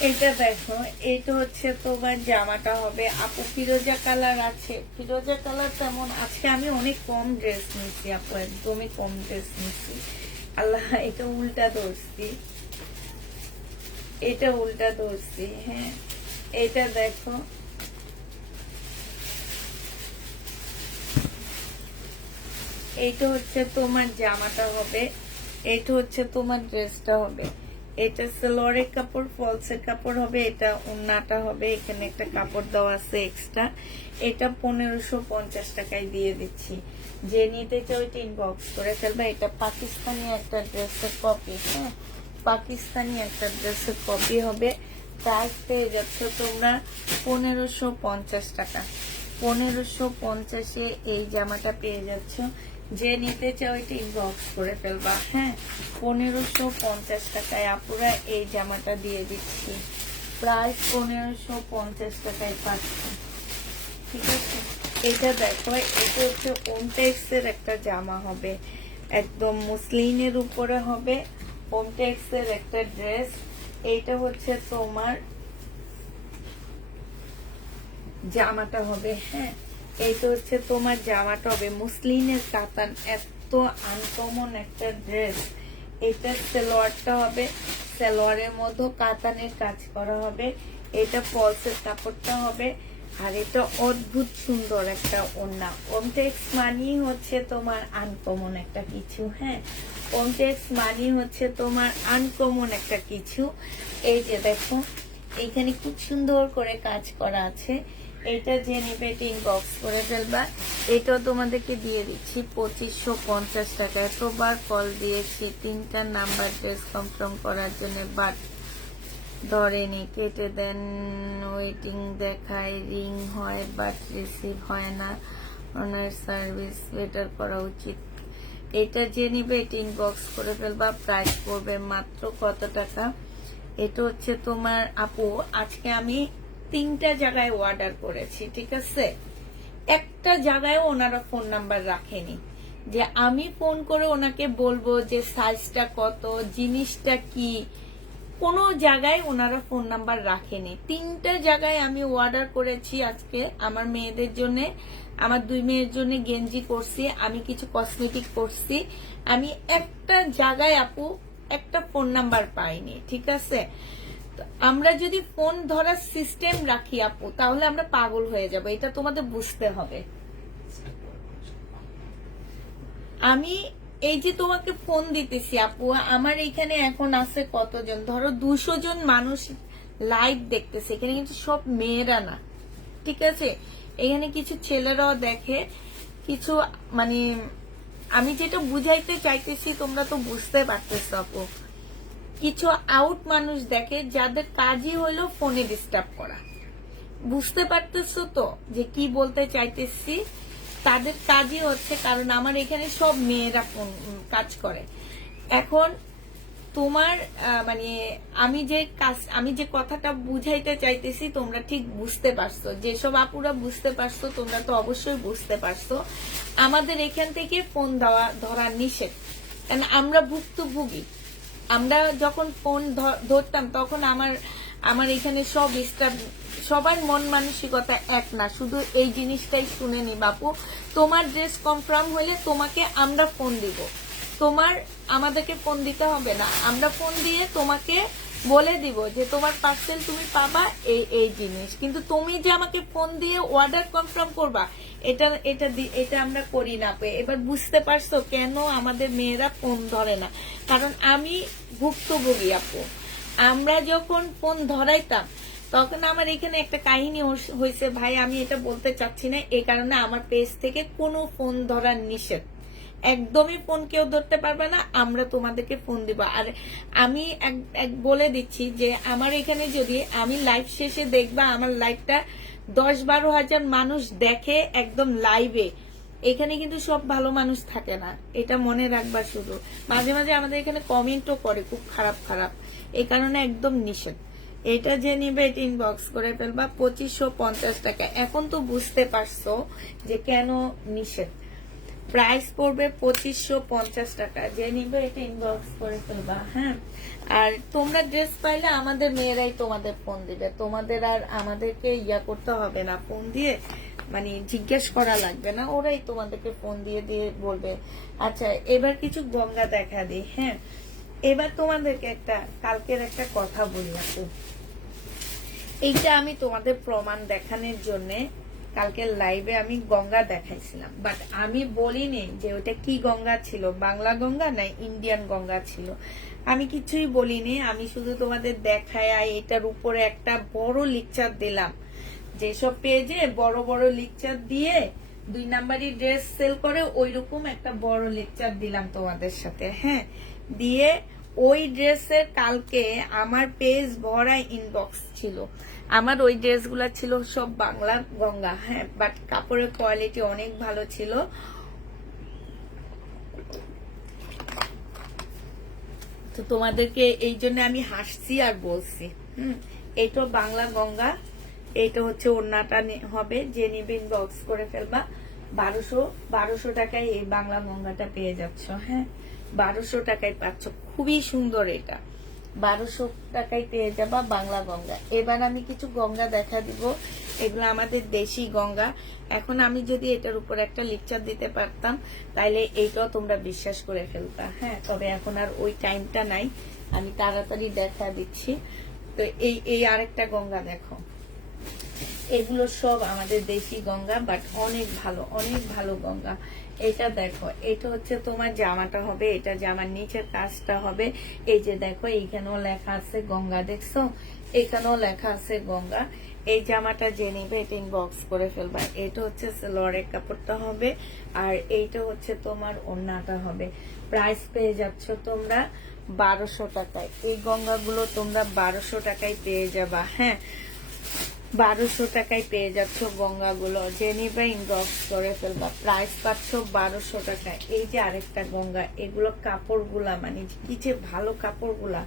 এটা দেখো, এটা হচ্ছে তোমার জামাটা হবে আপু, ফিরোজা কালার আছে, ফিরোজা কালার তেমন আজকে আমি অনেক কম ড্রেস নিচ্ছি আপু, একদমই কম ড্রেস নিচ্ছি। আল্লাহ, এটা উল্টা ধরছি, এটা উল্টা ধরছি, হ্যাঁ। এটা দেখো, এইটা হচ্ছে তোমার জামাটা হবে, এটা হচ্ছে তোমার ড্রেসটা হবে। এটা সালোয়ারের কাপড়, ফলসের কাপড় হবে, এটা ওড়নাটা হবে, এখানে একটা কাপড় দেওয়া আছে এক্সট্রা। এটা 1550 টাকায় দিয়ে দিচ্ছি। যে নিতে চাও এটা ইনবক্স করে ফেলবা। এটা পাকিস্তানি একটা ড্রেসের কপি, হ্যাঁ, পাকিস্তানি একটা ড্রেসের কপি হবে। প্রাইস পেয়ে যাচ্ছ তোমরা 1550 টাকা, 1550-এ এই জামাটা পেয়ে যাচ্ছ। যে নিতে চাও এটা ইনবক্স করে ফেলবা, হ্যাঁ। 1550 টাকায় আপুরা এই জামাটা দিয়ে দিচ্ছি। প্রাইস 1550 টাকায় পাচ্ছি, ঠিক আছে? এটা দেখো, এটা হচ্ছে ওমটেক্সের একটা জামা হবে, একদম মুসলিনের উপরে হবে, ওমটেক্সের একটা ড্রেস। এইটা হচ্ছে তোমার জামাটা হবে, হ্যাঁ। এইটা হচ্ছে তোমার জামাটা হবে মুসলিনের কাতান, এত আনকমন একটা ড্রেস। এটা সালোয়ারটা হবে, সালোয়ারের মধ্যে কাতানের কাজ করা হবে। এটা ফলসের কাপড়টা হবে, আর এটা অদ্ভুত সুন্দর একটা ওড়না। ওমটেক্স মানি হচ্ছে তোমার আনকমন একটা কিছু, হ্যাঁ, ওমটেক্স মানি হচ্ছে তোমার আনকমন একটা কিছু। এই যে দেখো, এইখানে খুব সুন্দর করে কাজ করা আছে। এটা যে নিবে এটা ইনবক্স করে ফেলবা। এটাও তোমাদেরকে দিয়ে দিচ্ছি 2550 টাকা। এতবার কল দিয়েছি 3টা নাম্বার ড্রেস কনফার্ম করার জন্য, বাট ধরেনি, কেটে দেন। ওয়েটিং দেখায়, রিং হয় বাট রিসিভ হয় না। ওনার সার্ভিস বেটার করা উচিত। এটা যে নিবে এটা ইনবক্স করে ফেলবা। প্রাইস পড়বে মাত্র কত টাকা? এটা হচ্ছে তোমার আপু, আজকে আমি 3টা জায়গায় অর্ডার করেছি, ঠিক আছে? একটা জায়গায় ওনারা ফোন নাম্বার রাখেনি যে আমি ফোন করে ওনাকে বলবো যে সাইজটা কত, জিনিসটা কি। কোনো জায়গায় ওনারা ফোন নাম্বার রাখেনি। 3টা জায়গায় আমি অর্ডার করেছি আজকে আমার মেয়েদের জন্য, আমার 2 মেয়ের জন্য গেঞ্জি করছি, আমি কিছু কসমেটিক করছি। আমি একটা জায়গায় আপু একটা ফোন নাম্বার পাইনি, ঠিক আছে? আমরা যদি ফোন ধরার সিস্টেম রাখি আপু, তাহলে আমরা পাগল হয়ে যাব, এটা তোমাদের বুঝতে হবে। আমি এই যে তোমাকে ফোন দিতেছি আপু, আমার এখানে এখন আছে কতজন, ধরো 200 জন মানুষ লাইভ দেখতেছে। এখানে কিন্তু সব মেয়েরা না, ঠিক আছে? এখানে কিছু ছেলেরাও দেখে, কিছু মানে আমি যেটা বুঝাইতে চাইতেছি তোমরা তো বুঝতে পারতেছো আপু। কিছু আউট মানুষ দেখে যাদের কাজই হলো ফোনে ডিস্টার্ব করা। বুঝতে পারতেছো তো যে কি বলতে চাইতেছি? তাদের কাজই হচ্ছে, কারণ আমার এখানে সব মেয়েরা ফোন কাজ করে। এখন তোমার মানে আমি যে কথাটা বুঝাইতে চাইতেছি তোমরা ঠিক বুঝতে পারছো। যেসব আপুরা বুঝতে পারছো তোমরা তো অবশ্যই বুঝতে পারছো। আমাদের এখান থেকে ফোন ধরা নিষেধ, কারণ আমরা ভুক্তভোগী। আমরা যখন ফোন ধরতাম তখন আমার এখানে সব স্টাফ, সবার মন মানসিকতা এক না। শুধু এই জিনিসটাই শুনে নি বাপু, তোমার ড্রেস কনফার্ম হলে তোমাকে আমরা ফোন দিব, তোমার আমাদেরকে ফোন দিতে হবে না। আমরা ফোন দিয়ে তোমাকে বলে দিব যে তোমার পার্সেল তুমি পাবা এই জিনিস, কিন্তু তুমি যে আমাকে ফোন দিয়ে অর্ডার কনফার্ম করবা এটা আমরা করি না। এবার বুঝতে পারছো কেন আমাদের মেয়েরা ফোন ধরে না? কারণ আমি ভুক্তভোগী আপু। আমরা যখন ফোন ধরাইতাম তখন আমার এখানে একটা কাহিনী হয়েছে ভাই, আমি এটা বলতে চাচ্ছি না, এই কারণে আমার পেজ থেকে কোনো ফোন ধরার নিষেধ। একদমই ফোন কেউ ধরতে পারবে না, আমরা তোমাদেরকে ফোন দিব। আর আমি বলে দিচ্ছি যে আমার এখানে যদি আমি লাইভ শেষে দেখবা আমার লাইভটা 10-12 হাজার মানুষ দেখে একদম লাইভে, এখানে কিন্তু সব ভালো মানুষ থাকে না, এটা মনে রাখবা। শুধু মাঝে মাঝে আমাদের এখানে কমেন্টও করে খুব খারাপ খারাপ, এই কারণে একদম নিষেধ। এটা যে নিবে এটা ইনবক্স করে ফেলবা। 2550 টাকা। এখন তো বুঝতে পারছো যে কেন নিষেধ। প্রাইস পড়বে 2550 টাকা। যে নিবে এটা ইনবক্স করে ফেলবা। হ্যাঁ, আর তোমরা ড্রেস পাইলে আমাদের মেয়েরাই তোমাদের ফোন দিবে, তোমাদের আর আমাদেরকে ইয়া করতে হবে না, ফোন দিয়ে মানে জিজ্ঞেস করা লাগবে না, ওরাই তোমাদেরকে ফোন দিয়ে বলবে। আচ্ছা, এবার কিছু গঙ্গা দেখা দিই। হ্যাঁ, এবার তোমাদেরকে কালকের একটা কথা বলি আপু। এইটা আমি তোমাদের প্রমাণ দেখানোর জন্য কালকে লাইভে আমি গঙ্গা দেখাইছিলাম, বাট আমি বলিনি যে ওটা কি গঙ্গা ছিল, বাংলা গঙ্গা না ইন্ডিয়ান গঙ্গা ছিল, আমি কিছুই বলিনি। আমি শুধু তোমাদের দেখায় এটার উপরে একটা বড় লেকচার দিলাম। যেসব পেজে বড় বড় লেকচার দিয়ে 2 নাম্বারই ড্রেস সেল করে, ওইরকম একটা বড় লেকচার দিলাম তোমাদের সাথে। হ্যাঁ, দিয়ে ওই ড্রেসের কালকে আমার পেজ ভরা ইনবক্স ছিল। আমার ওই ড্রেসগুলো ছিল সব বাংলা গঙ্গা। হ্যাঁ, বাট কাপড়ের কোয়ালিটি অনেক ভালো ছিল। তো তোমাদেরকে এই জন্য আমি হাসছি আর বলছি। এইটা বাংলা গঙ্গা, এইটা হচ্ছে ওড়নাটা হবে। যে নিবে ইনবক্স করে ফেলবা। 1200 টাকায় এই বাংলা গঙ্গাটা পেয়ে যাচ্ছ। হ্যাঁ, 1200 টাকায় পাচ্ছ, খুবই সুন্দর। এটা 1200 টাকায় পেয়ে যাবা বাংলা গঙ্গা। এবার আমি কিছু গঙ্গা দেখা দিব, এগুলো আমাদের দেশি গঙ্গা। এখন আমি যদি এটার উপর একটা লেকচার দিতে পারতাম তাইলে এইটাও তোমরা বিশ্বাস করে ফেলতা। হ্যাঁ, তবে এখন আর ওই টাইমটা নাই, আমি তাড়াতাড়ি দেখা দিচ্ছি। তো এই আরেকটা গঙ্গা দেখো, এগুলো সব আমাদের দেশি গঙ্গা, বাট অনেক ভালো গঙ্গা। এটা দেখো, এটা হচ্ছে তোমার জামাটা হবে, এটা জামার নিচের কাজটা হবে। এই যে দেখো এইখানেও লেখা আছে গঙ্গা, দেখছো এখানেও লেখা আছে গঙ্গা। এই জামাটা যে নিবে এটা ইনবক্স করে ফেলবা। এটা হচ্ছে সালোয়ারের কাপড়টা হবে, আর এইটা হচ্ছে তোমার ওড়নাটা হবে। প্রাইস পেয়ে যাচ্ছ তোমরা 1200 টাকায়। এই গঙ্গাগুলো তোমরা 1200 টাকায় পেয়ে যাবা। হ্যাঁ, 1200 টাকায় পেয়ে যাচ্ছ গঙ্গাগুলো, যে নিবে ইনবক্স করে ফেলবা। প্রাইস পাচ্ছ 1200 টাকায়। এই যে আরেকটা গঙ্গা, এগুলো কাপড়গুলা মানে কি যে ভালো কাপড়গুলা,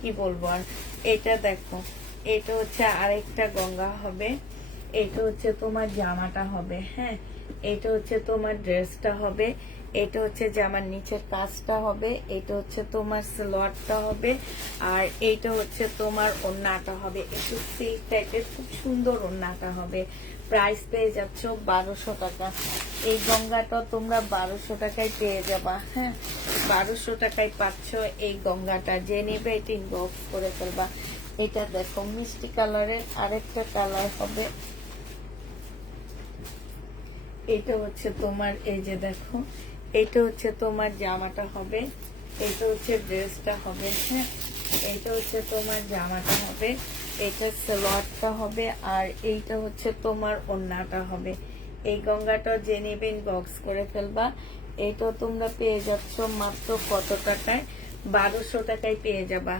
কি বলবো আর। এটা দেখো, এটা হচ্ছে আরেকটা গঙ্গা হবে। এটা হচ্ছে তোমার জামাটা হবে। হ্যাঁ, এটা হচ্ছে তোমার ড্রেসটা হবে। এটা হচ্ছে জামার নিচের কাজটা হবে। এটা হচ্ছে তোমার সালোয়ারটা হবে, আর এইটা হচ্ছে তোমার ওড়নাটা হবে। একটু সিল্ক টাইপের খুব সুন্দর ওড়নাটা হবে। প্রাইস পেয়ে যাচ্ছ 1200 টাকা। এই গঙ্গাটা তোমরা 1200 টাকায় পেয়ে যাবা। হ্যাঁ, 1200 টাকায় পাচ্ছ এই গঙ্গাটা। যে নেবে এটা ইনবক্স করে ফেলবা। এটা দেখো মিষ্টি কালারের আরেকটা কালার হবে। এটা হচ্ছে তোমার, এই যে দেখো, এটা হচ্ছে তোমার জামাটা হবে, এটা হচ্ছে ড্রেসটা হবে। হ্যাঁ, এটা হচ্ছে তোমার জামাটা হবে, এটা সালোয়ারটা হবে, আর এইটা হচ্ছে তোমার ওড়নাটা হবে। এই গঙ্গাটা যে নেবে ইনবক্স করে ফেলবা। এটা তোমরা পেয়ে যাচ্ছ মাত্র কত টাকায়? 1200 টাকায় পেয়ে যাবা।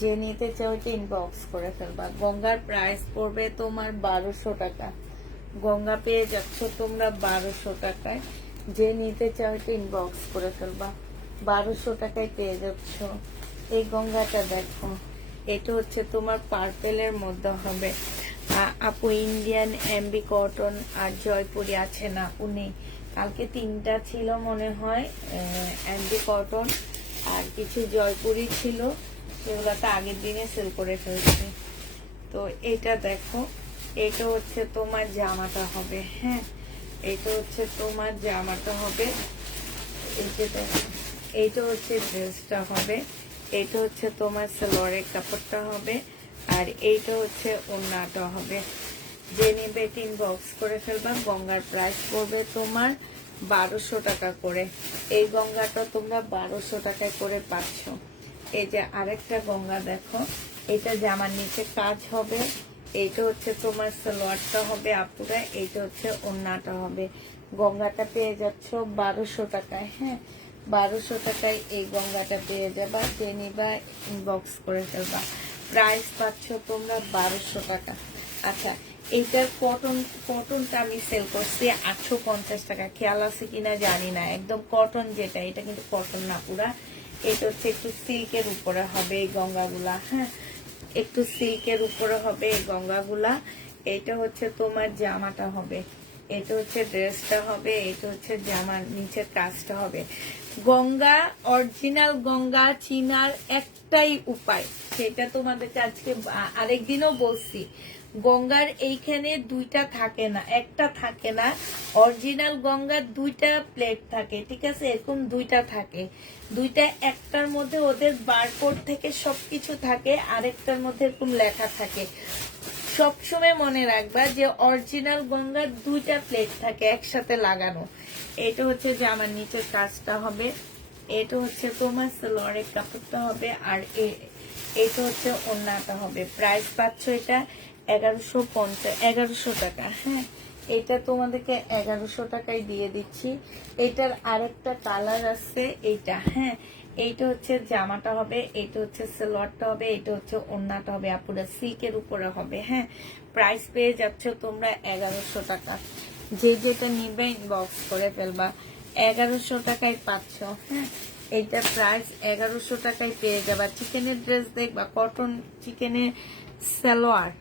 যে নিতে চাও এটা ইনবক্স করে ফেলবা। গঙ্গার প্রাইস পড়বে তোমার 1200 টাকা। গঙ্গা পেয়ে যাচ্ছ তোমরা 1200 টাকায়। যে নিতে চাও এটা ইনবক্স করে ফেলবা। 1200 টাকায় পেয়ে যাচ্ছ এই গঙ্গাটা। দেখো, এটা হচ্ছে তোমার পার্পেলের মধ্যে হবে। আপু ইন্ডিয়ান এমবি কটন আর জয়পুরি আছে না? উনি কালকে 3টা ছিল মনে হয়, এমবি কটন আর কিছু জয়পুরি ছিল, সেগুলো তো আগের দিনে সেল করে ফেলছি। তো এটা দেখো, এটা হচ্ছে তোমার জামাটা হবে। হ্যাঁ, এটা হচ্ছে তোমার জামাটা হবে। এই যে দেখো, এইটা হচ্ছে ড্রেসটা হবে। এটা হচ্ছে তোমার সালোয়ারের কাপড়টা হবে, আর এইটা হচ্ছে ওড়নাটা হবে। যে নেবে ইনবক্স করে ফেলবা। গঙ্গার প্রাইস পড়বে তোমার 1200 টাকা করে। এই গঙ্গাটা তোমরা 1200 টাকায় করে পাচ্ছ। এই যে আরেকটা গঙ্গা দেখো, এটা জামার নিচে কাজ হবে। এইটা হচ্ছে তোমার সালোয়ারটা হবে আপুরা, এইটা হচ্ছে ওড়নাটা হবে। গঙ্গাটা পেয়ে যাচ্ছ 1200 টাকায়। হ্যাঁ, 1200 টাকায় এই গঙ্গাটা পেয়ে যাবা। যে নিবা ইনবক্স করে ফেলবা। প্রাইস পাচ্ছ তোমরা 1200 টাকা। আচ্ছা, এইটার কটনটা আমি সেল করছি 850 টাকা। খেয়াল আছে কিনা জানি না। একদম কটন যেটা, এটা কিন্তু কটন না পুরা। এটা হচ্ছে একটু সিল্কের উপরে হবে এই গঙ্গাগুলা। হ্যাঁ, একটু সিল্কের উপরে হবে এই গঙ্গাগুলা। এটা হচ্ছে তোমার জামাটা হবে, এটা হচ্ছে ড্রেসটা হবে, এটা হচ্ছে জামার নিচের কাজটা হবে। গঙ্গা, অরিজিনাল গঙ্গা চিনার একটাই উপায়, সেটা তোমাদেরকে আজকে আরেকদিনও বলছি। গঙ্গার এইখানে 2টা থাকে না, একটা থাকে না। অরিজিনাল গঙ্গার 2টা প্লেট থাকে, ঠিক আছে? এরকম 2টা থাকে। 2টা, একটার মধ্যে ওদের বারকোড থেকে সবকিছু থাকে, আরেকটার মধ্যে এরকম লেখা থাকে। সবসময় মনে রাখবা যে অরিজিনাল গঙ্গার 2টা প্লেট থাকে একসাথে লাগানো। এটা হচ্ছে যে আমার নিচের কাজটা হবে, এটা হচ্ছে তোমার সালোয়ারের কাপড়টা হবে, আর এটা হচ্ছে ওড়নাটা হবে। প্রাইস পাচ্ছ এটা 1150 টাকা। হ্যাঁ, এটা তোমাদেরকে 1100 টাকায় দিয়ে দিচ্ছি। এটার আরেকটা কালার আছে এইটা। হ্যাঁ, এইটা হচ্ছে জামাটা হবে, এইটা হচ্ছে সালোয়ারটা হবে, এটা হচ্ছে ওড়নাটা হবে। আপুরা সিল্কের উপরে হবে। হ্যাঁ, প্রাইস পেয়ে যাচ্ছ তোমরা 1100 টাকা। যে যেটা নিবে ইনবক্স করে ফেলবা। 1100 টাকায় পাচ্ছ। হ্যাঁ, এইটা প্রাইস 1100 টাকায় পেয়ে যাবা। চিকেনের ড্রেস দেখবা, কটন চিকেনের সালোয়ার,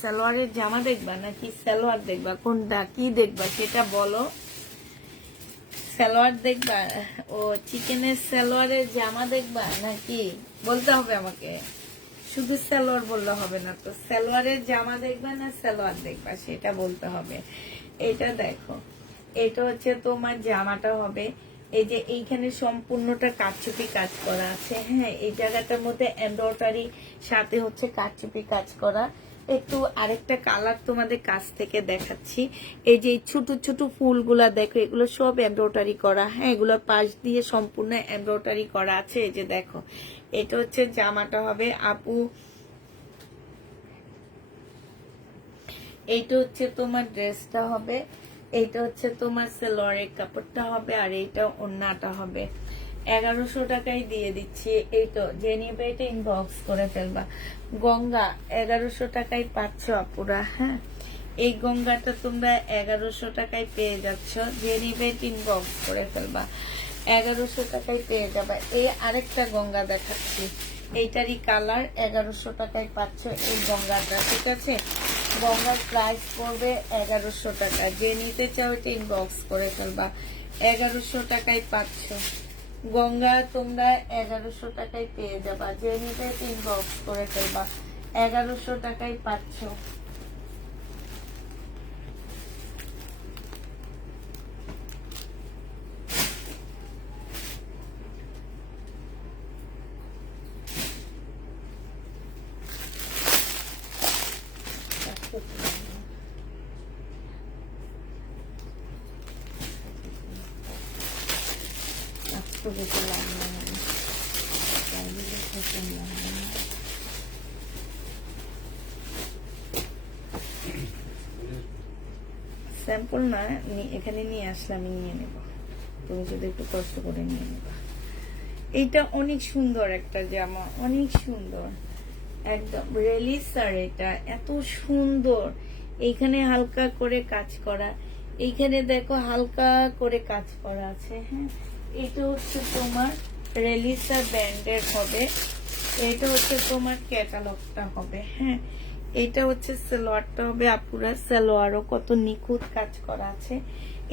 সালোয়ারের জামা দেখবা নাকি সালোয়ার দেখবা? কোনটা কি দেখবা সেটা বলো। সালোয়ার দেখবা, ও চিকেনের সালোয়ারের জামা দেখবা নাকি বলতে হবে আমাকে। শুধু সালোয়ার বললে হবে না তো, সালোয়ারের জামা দেখবা না সালোয়ার দেখবা সেটা বলতে হবে। এটা দেখো, এটা হচ্ছে তোমার জামাটা হবে। এই যে এইখানে সম্পূর্ণটা কারচুপি কাজ করা আছে। হ্যাঁ, এই জায়গাটার মধ্যে এমব্রয়ডারি সাথে হচ্ছে কারচুপি কাজ করা। একটু আরেকটা কালার তোমাদের কাছ থেকে দেখাচ্ছি। এই যে ছোট ছোট ফুলগুলা দেখো, এগুলো সব এমব্রয়ডারি করা। হ্যাঁ, এগুলো পাশ দিয়ে সম্পূর্ণ এমব্রয়ডারি করা আছে। এই যে দেখো, এটা হচ্ছে জামাটা হবে আপু, এইটা হচ্ছে তোমার ড্রেসটা হবে, এইটা হচ্ছে তোমার সালোয়ারের কাপড়টা হবে, আর এইটা ওড়নাটা হবে। 1100 টাকায় দিয়ে দিচ্ছি। এই তো যে নিবে এটা ইনবক্স করে ফেলবা। গঙ্গা 1100 টাকায় পাচ্ছ আপুরা। হ্যাঁ, এই গঙ্গাটা তোমরা 1100 টাকায় পেয়ে যাচ্ছ। যে নিবে ইনবক্স করে ফেলবা, 1100 টাকায় পেয়ে যাবে। এই আরেকটা গঙ্গা দেখাচ্ছি, এইটারই কালার। 1100 টাকায় পাচ্ছ এই গঙ্গাটা, ঠিক আছে। গঙ্গার প্রাইস পড়বে 1100 টাকা। যে নিতে চাও এটা ইনবক্স করে ফেলবা, 1100 টাকায় পাচ্ছ গঙ্গা তোমরা। 1100 টাকায় পেয়ে যাবা। যে নিতে ইনবক্স করে ফেলবা, 1100 টাকায় পাচ্ছ। স্যাম্পল না, এখানে নিয়ে আসলে আমি নিয়ে নেব, তুমি যদি একটু কষ্ট করে নিয়ে নেবা। এইটা অনেক সুন্দর একটা জামা, অনেক সুন্দর একদম রেলিসার। এটা এত সুন্দর, এইখানে হালকা করে কাজ করা, এইখানে দেখো হালকা করে কাজ করা আছে। হ্যাঁ, এটা হচ্ছে তোমার রেলিসা ব্র্যান্ডের হবে। এটা হচ্ছে তোমার ক্যাটালগটা হবে। হ্যাঁ, এটা হচ্ছে সালোয়ারটা হবে আপুরা। সালোয়ারও কত নিখুঁত কাজ করা আছে।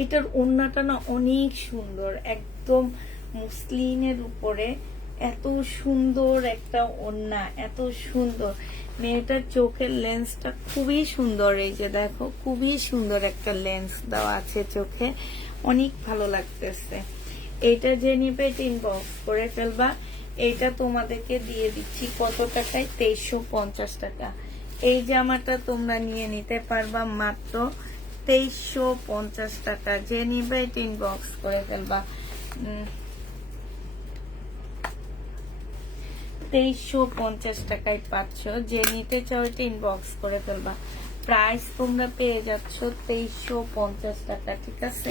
এটার ওড়নাটা না অনেক সুন্দর, একদম মুসলিনের উপরে এত সুন্দর একটা ওড়না, এত সুন্দর। মেয়েটার চোখের লেন্সটা খুবই সুন্দর। এই যে দেখো, খুবই সুন্দর একটা লেন্স দেওয়া আছে চোখে, অনেক ভালো লাগতেছে। এইটা যে নিবে এটা ইনবক্স করে ফেলবা। এইটা তোমাদেরকে দিয়ে দিচ্ছি কত টাকায়? 2350 টাকা। এই জামাটা তোমরা নিয়ে নিতে পারবা মাত্র 2350 টাকা। যে নিবে এটা ইনবক্স করে ফেলবা। 2350 টাকায় পাচ্ছ। যে নিতে চাও এটা ইনবক্স করে ফেলবা। প্রাইস তোমরা পেয়ে যাচ্ছ 2350 টাকা, ঠিক আছে।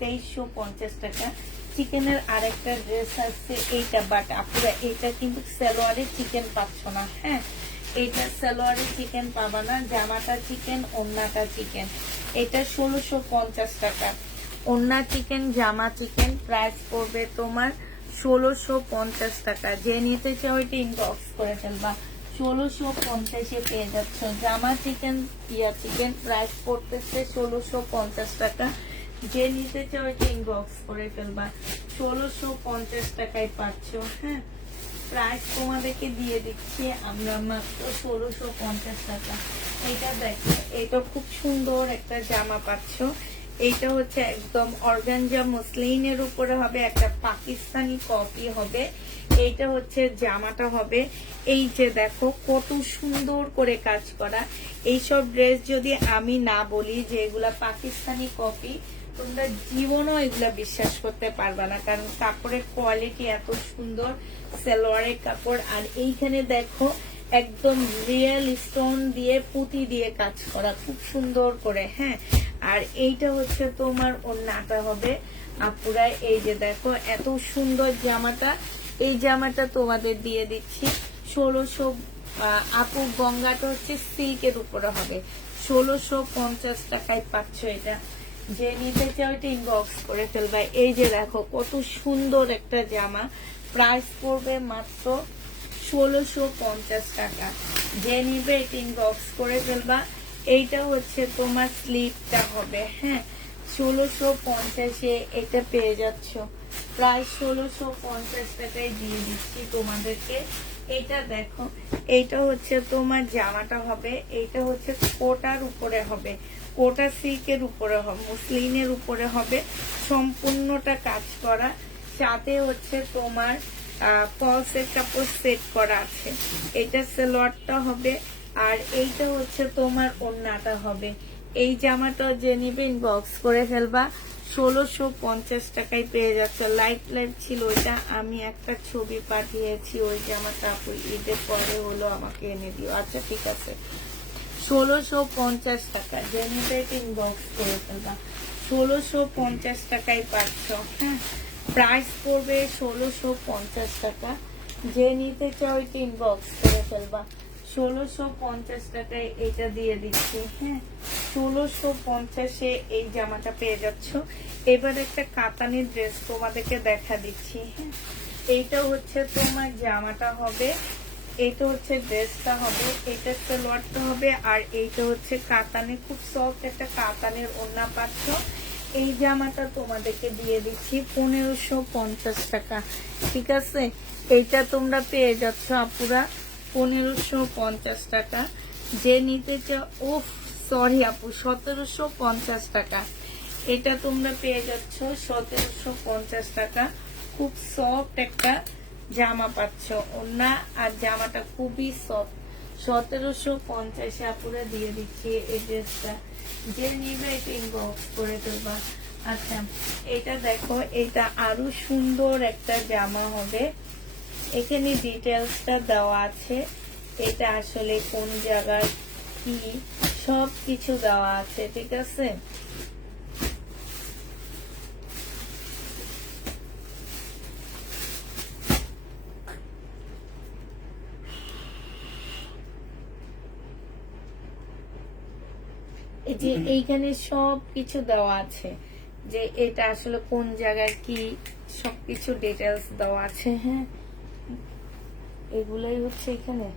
2350 টাকা। চিকেনের আরেকটা ড্রেস আছে এইটা, বাট আপনারা এটা কিন্তু সালোয়ারে চিকেন পাচ্ছ না। হ্যাঁ, এটা সালোয়ারে চিকেন পাবা না। জামাটা চিকেন, ওড়নাটা চিকেন। এটা 1650 টাকা। ওড়না চিকেন, জামা চিকেন। প্রাইস পড়বে তোমার 1650 টাকা। যে নিতে চাও এটা ইনবক্স করে ফেলবা। 1650-এ পেয়ে যাচ্ছ জামা চিকেন, টিয়া চিকেন। প্রাইস পড়তেছে 1650 টাকা। যে নিতে চাও এটা ইনবক্স করে ফেলবা। 1650 টাকায় পাচ্ছ। হ্যাঁ, প্রাইস তোমাদেরকে দিয়ে দিচ্ছি আমরা মাত্র 1650 টাকা। এটা দেখো, এটা খুব সুন্দর একটা জামা পাচ্ছ। এইটা হচ্ছে একদম অর্গানজা মসলিনের উপরে হবে, একটা পাকিস্তানি কপি হবে। এইটা হচ্ছে জামাটা হবে। এই যে দেখো কত সুন্দর করে কাজ করা। এইসব ড্রেস যদি আমি না বলি যে এগুলা পাকিস্তানি কপি, তোমরা জীবনও এগুলা বিশ্বাস করতে পারবা না, কারণ কাপড়ের কোয়ালিটি এত সুন্দর। সালোয়ারের কাপড়, আর এইখানে দেখো একদম রিয়েল স্টোন দিয়ে পুঁতি দিয়ে কাজ করা, খুব সুন্দর করে। হ্যাঁ, আর এইটা হচ্ছে তোমার ওড়নাটা হবে আপুরা। এই যে দেখো এত সুন্দর জামাটা। এই জামাটা তোমাদের দিয়ে দিচ্ছি 1600। আপু গঙ্গাটা হচ্ছে সিল্কের উপরে হবে, 1650 টাকায় পাচ্ছ এটা। যে নিতে চাও এটা ইনবক্স করে ফেলবা। এই যে দেখো কত সুন্দর একটা জামা। প্রাইস পড়বে মাত্র 1650 টাকা। যে নিবে এটা ইনবক্স করে ফেলবা। এইটা হচ্ছে তোমার স্লিপটা হবে। হ্যাঁ, 1650-এ এটা পেয়ে যাচ্ছ। প্রায় 1650 টাকায় দিয়ে দিচ্ছি তোমাদেরকে। এটা দেখো, এইটা হচ্ছে তোমার জামাটা হবে। এইটা হচ্ছে কোটার উপরে হবে, কোটা সিল্কের উপরে হবে, মুসলিনের উপরে হবে। সম্পূর্ণটা কাজ করা, সাথে হচ্ছে তোমার ফলসের কাপড় সেট করা আছে। এটা সালোয়ারটা হবে। আর এইটা হচ্ছে তোমার ওড়নাটা হবে। এই জামাটা যে নিবে ইনবক্স করে ফেলবা, 1650 টাকায় পেয়ে যাচ্ছে। লাইট ছিল ওইটা, আমি একটা ছবি পাঠিয়েছি ওই জামাটা আপু ঈদের পরে হলো আমাকে এনে দিও। আচ্ছা ঠিক আছে, 1650 টাকা যে নিবে ইনবক্স করে ফেলবা, 1650 টাকায় পাচ্ছ। হ্যাঁ, প্রাইস পড়বে 1650 টাকা। যে নিতে চাও এটা ইনবক্স করে ফেলবা, 1650 টাকায় এটা দিয়ে দিচ্ছি। হ্যাঁ, 1650-এ এই জামাটা পেয়ে যাচ্ছ। এবার একটা কাতানের ড্রেস তোমাদেরকে দেখা দিচ্ছি। হ্যাঁ, এইটা হচ্ছে তোমার জামাটা হবে, এইটা হচ্ছে ড্রেসটা হবে, এইটা সালোয়ারটা হবে, আর এইটা হচ্ছে কাতানে, খুব সফট একটা কাতানের ওড়না পাচ্ছ। এই জামাটা তোমাদেরকে দিয়ে দিচ্ছি 1550 টাকা। ঠিক আছে, এইটা তোমরা পেয়ে যাচ্ছ আপুরা 1550 টাকা। যে নিতে চাও, ও সরি আপু 1750 টাকা। এটা তোমরা পেয়ে যাচ্ছ 1750 টাকা। খুব সফট একটা জামা পাচ্ছ, ওড়না আর জামাটা খুবই সফট। 1750-এ আপুরা দিয়ে দিচ্ছি এই ড্রেসটা। যে নিবে এটা ইনবক্স করে দেবা। আচ্ছা, এটা দেখো, এটা আরো সুন্দর একটা জামা হবে। এখানে ডিটেলসটা দেওয়া আছে, এটা আসলে কোন জায়গার কি সব কিছু দেওয়া আছে। ঠিক আছে, এই যে এইখানে সব কিছু দেওয়া আছে, যে এটা আসলে কোন জায়গায় কি সবকিছু ডিটেলস দেওয়া আছে। হ্যাঁ, এগুলাই হচ্ছে এখানে।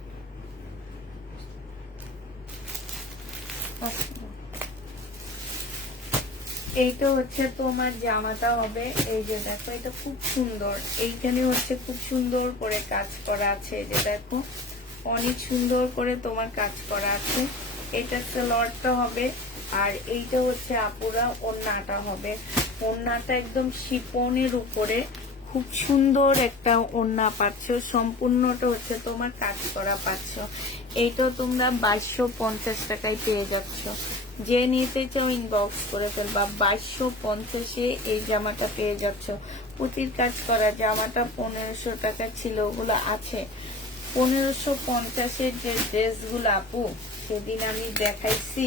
এইটা হচ্ছে তোমার জামাটা হবে। এই যে দেখো, এটা খুব সুন্দর, এইখানে হচ্ছে খুব সুন্দর করে কাজ করা আছে। এই যে দেখো, অনেক সুন্দর করে তোমার কাজ করা আছে। এটা সালোয়ারটা হবে, আর এইটা হচ্ছে আপুরা ওড়নাটা হবে। ওড়নাটা একদম শিপনের উপরে খুব সুন্দর একটা ওড়না পাচ্ছ, সম্পূর্ণটা হচ্ছে তোমার কাজ করা পাচ্ছ। এইটা তোমরা 2250 টাকায় পেয়ে যাচ্ছ। যে নিতে চাও ইনবক্স করে ফেলবা, 2250-এ এই জামাটা পেয়ে যাচ্ছ। পুঁতির কাজ করা জামাটা 1500 টাকা ছিল, ওগুলো আছে। 1550-এর যে ড্রেসগুলো আপু সেদিন আমি দেখাইছি,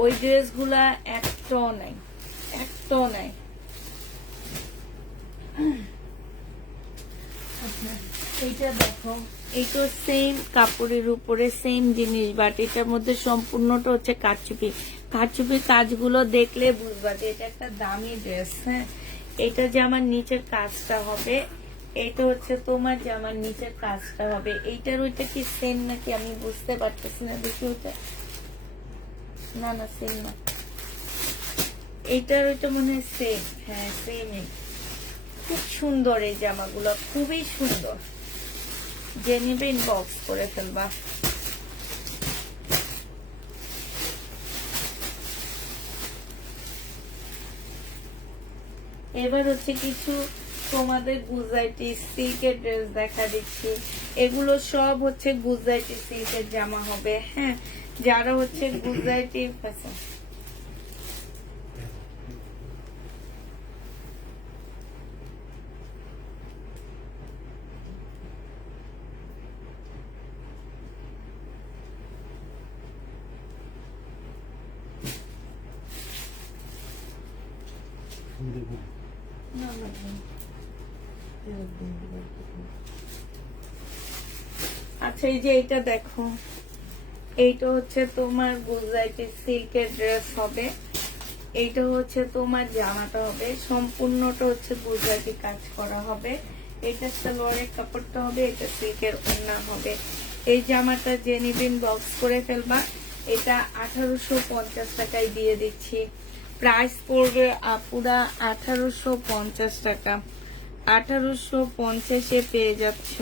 ওই ড্রেসগুলা একটাও নাই, একটাও নাই। এইটা দেখো, এইটা সেম কাপড়ের উপরে সেম জিনিস, বাট এটার মধ্যে সম্পূর্ণটা হচ্ছে কারচুপি। কারচুপি কাজগুলো দেখলে বুঝবা যে এটা একটা দামি ড্রেস। হ্যাঁ, এটা জামার নিচের কাজটা হবে, এইটা হচ্ছে তোমার জামার নিচের কাজটা হবে। এইটার ওইটা কি সেম নাকি আমি বুঝতে পারতেছি না, দেখি ওইটা। না না, সেম না, এইটার ওইটা মনে হয় সেম। হ্যাঁ, সেমই। খুব সুন্দর এই জামাগুলো, খুবই সুন্দর। যে নিবে ইনবক্স করে ফেলবা। এবার হচ্ছে কিছু তোমাদের গুজরাটি সিল্কের ড্রেস দেখা দিচ্ছি। এগুলো সব হচ্ছে গুজরাটি সিল্কের জামা হবে। হ্যাঁ, যারা হচ্ছে গুজরাটি ফ্যাশন, আচ্ছা এই যে এইটা দেখো, এইটা হচ্ছে তোমার গুজরাটি সিল্কের ড্রেস হবে। এইটা হচ্ছে তোমার জামাটা হবে, সম্পূর্ণটা হচ্ছে গুজরাটি কাজ করা হবে। এটা সালোয়ারের কাপড়টা হবে, এটা সিল্কের ওড়না হবে। এই জামাটা যে নিবেন বক্স করে ফেলবা। এটা 1850 টাকায় দিয়ে দিচ্ছি। প্রাইস পড়বে আপুরা 1850 টাকা। 1850-এ পেয়ে যাচ্ছ।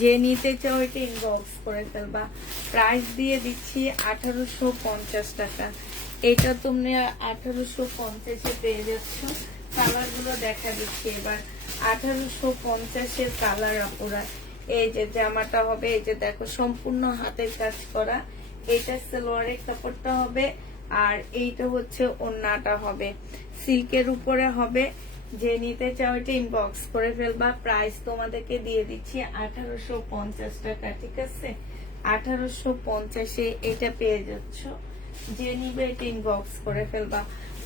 যে নিতে চাও এটা ইনবক্স করে ফেলবা। প্রাইস দিয়ে দিচ্ছি 1850 টাকা। এটা তোমরা 1850-এ পেয়ে যাচ্ছ। কালার গুলো দেখা দিচ্ছি এবার। 1850-এর কালার আপুরা, এই যে জামাটা হবে, এই যে দেখো সম্পূর্ণ হাতের কাজ করা। এটা সালোয়ারের কাপড়টা হবে, আর এইটা হচ্ছে ওড়নাটা হবে, সিল্কের উপরে হবে। যে নিতে চাও এটা ইনবক্স করে ফেলবা। প্রাইস তোমাদেরকে দিয়ে দিচ্ছি 1850 টাকা, ঠিক আছে? 1850-এ এটা পেয়ে যাচ্ছ। যে নিবে এটা ইনবক্স করে ফেলবা।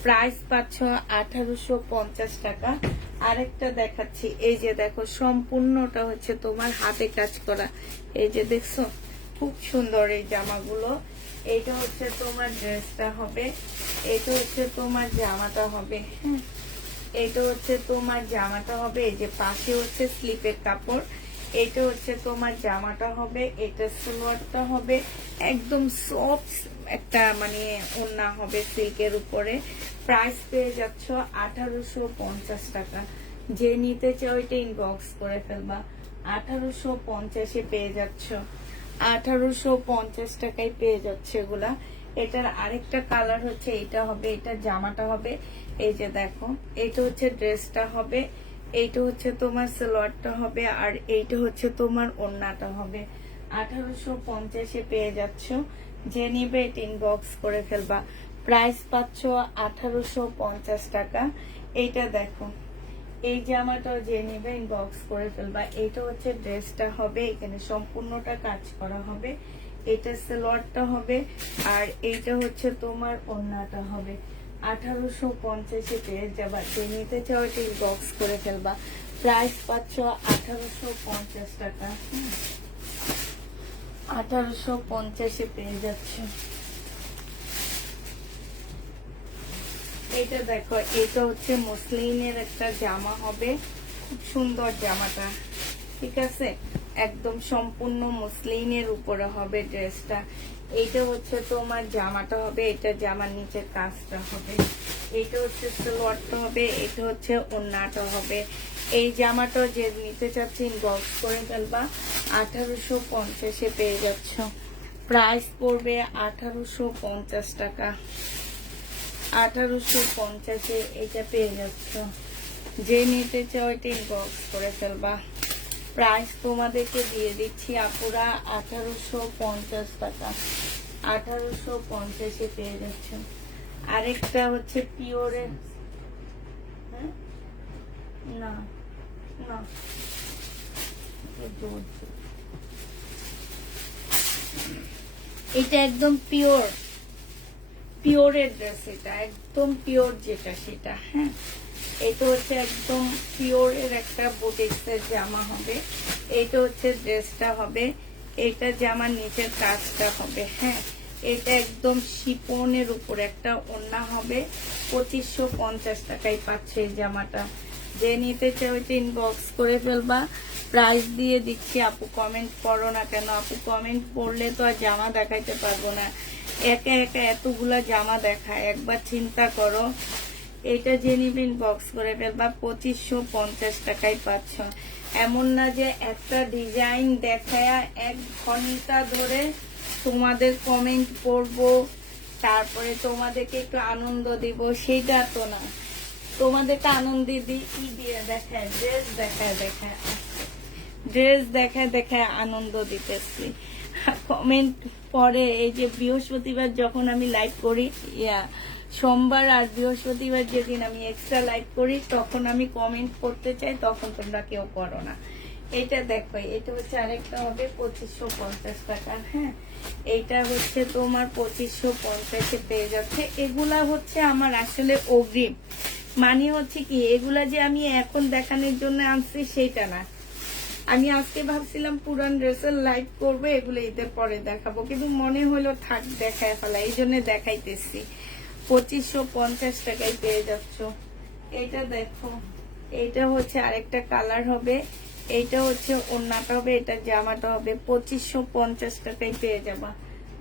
প্রাইস পাচ্ছ 1850 টাকা। আরেকটা দেখাচ্ছি, এই যে দেখো সম্পূর্ণটা হচ্ছে তোমার হাতে কাজ করা। এই যে দেখছো খুব সুন্দর এই জামাগুলো। এইটা হচ্ছে তোমার ড্রেসটা হবে, এটা হচ্ছে তোমার জামাটা হবে। হ্যাঁ, এটা হচ্ছে তোমার জামাটা হবে। এই যে পাশে হচ্ছে স্লিপের কাপড়। এটা হচ্ছে তোমার জামাটা হবে, এটা সালোয়ারটা হবে। একদম সফট একটা মানে ওড়না হবে সিল্কের উপরে। প্রাইস পেয়ে যাচ্ছ 1850 টাকা। যে নিতে চাও এটা ইনবক্স করে ফেলবা। 1850-এ পেয়ে যাচ্ছ, 1850 টাকায় পেয়ে যাচ্ছে এগুলা। এটার আরেকটা কালার হচ্ছে এটা হবে, এটা জামাটা হবে। এই যে দেখো এইটা হচ্ছে ড্রেসটা হবে, এইটা হচ্ছে তোমার সালোয়ারটা হবে, আর এইটা হচ্ছে তোমার ওড়নাটা হবে। 1850-এ পেয়ে যাচ্ছ। যে নিবে এটা ইনবক্স করে ফেলবা। প্রাইস পাচ্ছ 1850 টাকা। এইটা দেখো এই জামাটাও যে নিবে ইনবক্স করে ফেলবা। এইটা হচ্ছে ড্রেসটা হবে, এখানে সম্পূর্ণটা কাজ করা হবে। এটা সালোয়ারটা হবে, আর এইটা হচ্ছে তোমার ওড়নাটা হবে। 1850-এ পেয়ে যাবা। যে নিতে চাও এটা ইনবক্স করে ফেলবা। প্রাইস পাচ্ছ 1850 টাকা। 1850-এ পেয়ে যাচ্ছে। এটা দেখো এটা হচ্ছে মসলিনের একটা জামা হবে, খুব সুন্দর জামাটা, ঠিক আছে? একদম সম্পূর্ণ মসলিনের উপরে হবে ড্রেসটা। এইটা হচ্ছে তোমার জামাটা হবে, এটা জামার নিচের কাজটা হবে। এইটা হচ্ছে সালোয়ারটা হবে, এটা হচ্ছে ওড়নাটা হবে। এই জামাটা যে নিতে চাচ্ছি ইনবক্স করে ফেলবা। 1850-এ পেয়ে যাচ্ছ। প্রাইস পড়বে 1850 টাকা। 1850-এ এটা পেয়ে যাচ্ছ। যে নিতে চাও এটা ইনবক্স করে ফেলবা। প্রাইস তোমাদেরকে দিয়ে দিচ্ছি আপুরা 1850 টাকা। 1850-এ পেয়ে যাচ্ছ। আরেকটা হচ্ছে পিওরের, না না এটা একদম পিওর, পিওরের ড্রেস। এটা একদম পিওর যেটা সেটা। হ্যাঁ, এটা হচ্ছে একদম পিওরের একটা বুটিক্সের জামা হবে। এইটা হচ্ছে ড্রেসটা হবে, এটা জামার নিচের কাজটা হবে। হ্যাঁ, এটা একদম শিপনের উপর একটা ওড়না হবে। 2550 টাকায় পাচ্ছে এই জামাটা। যে নিতে চাও এটা ইনবক্স করে ফেলবা। প্রাইস দিয়ে দিচ্ছি। আপু কমেন্ট করো না কেন? আপু কমেন্ট করলে তো আর জামা দেখাইতে পারবো না, একা একা এতগুলা জামা দেখায়। একবার চিন্তা করো। এটা যে নিবে ইনবক্স করে ফেলবা। 2550 টাকায় পাচ্ছ। এমন না যে একটা ডিজাইন দেখায় 1 ঘন্টা ধরে তোমাদের কমেন্ট পড়বো, তারপরে তোমাদেরকে একটু আনন্দ দিব, সেইটা তো না। তোমাদেরকে আনন্দ দিই কি দিয়ে দেখায়? ড্রেস দেখায় দেখায়, ড্রেস দেখায় দেখায় আনন্দ দিতেছি। কমেন্ট পরে এই যে বৃহস্পতিবার যখন আমি লাইভ করি, সোমবার আর বৃহস্পতিবার যেদিন আমি এক্সট্রা লাইভ করি, তখন আমি কমেন্ট করতে চাই, তখন তোমরা কেউ করো না। এটা দেখো এটা হচ্ছে আরেকটা হবে 2550 টাকা। হ্যাঁ, এইটা হচ্ছে তোমার 2550-এ পেয়ে যাচ্ছে। এগুলা হচ্ছে আমার আসলে অগ্রিম, মানে হচ্ছে কি এগুলা যে আমি এখন দেখানোর জন্য আনছি সেটা না। আমি আজকে ভাবছিলাম পুরান ড্রেসের লাইভ করবো, এগুলো ঈদের পরে দেখাবো, কিন্তু মনে হলো থাক দেখায় ফেলা, এই জন্য দেখাইতেছি। 2550 টাকায় পেয়ে যাচ্ছ। এটা দেখো এইটা হচ্ছে আরেকটা কালার হবে, এইটা হচ্ছে ওড়নাটা হবে, এটা জামাটা হবে। 2550 টাকায় পেয়ে যাবা।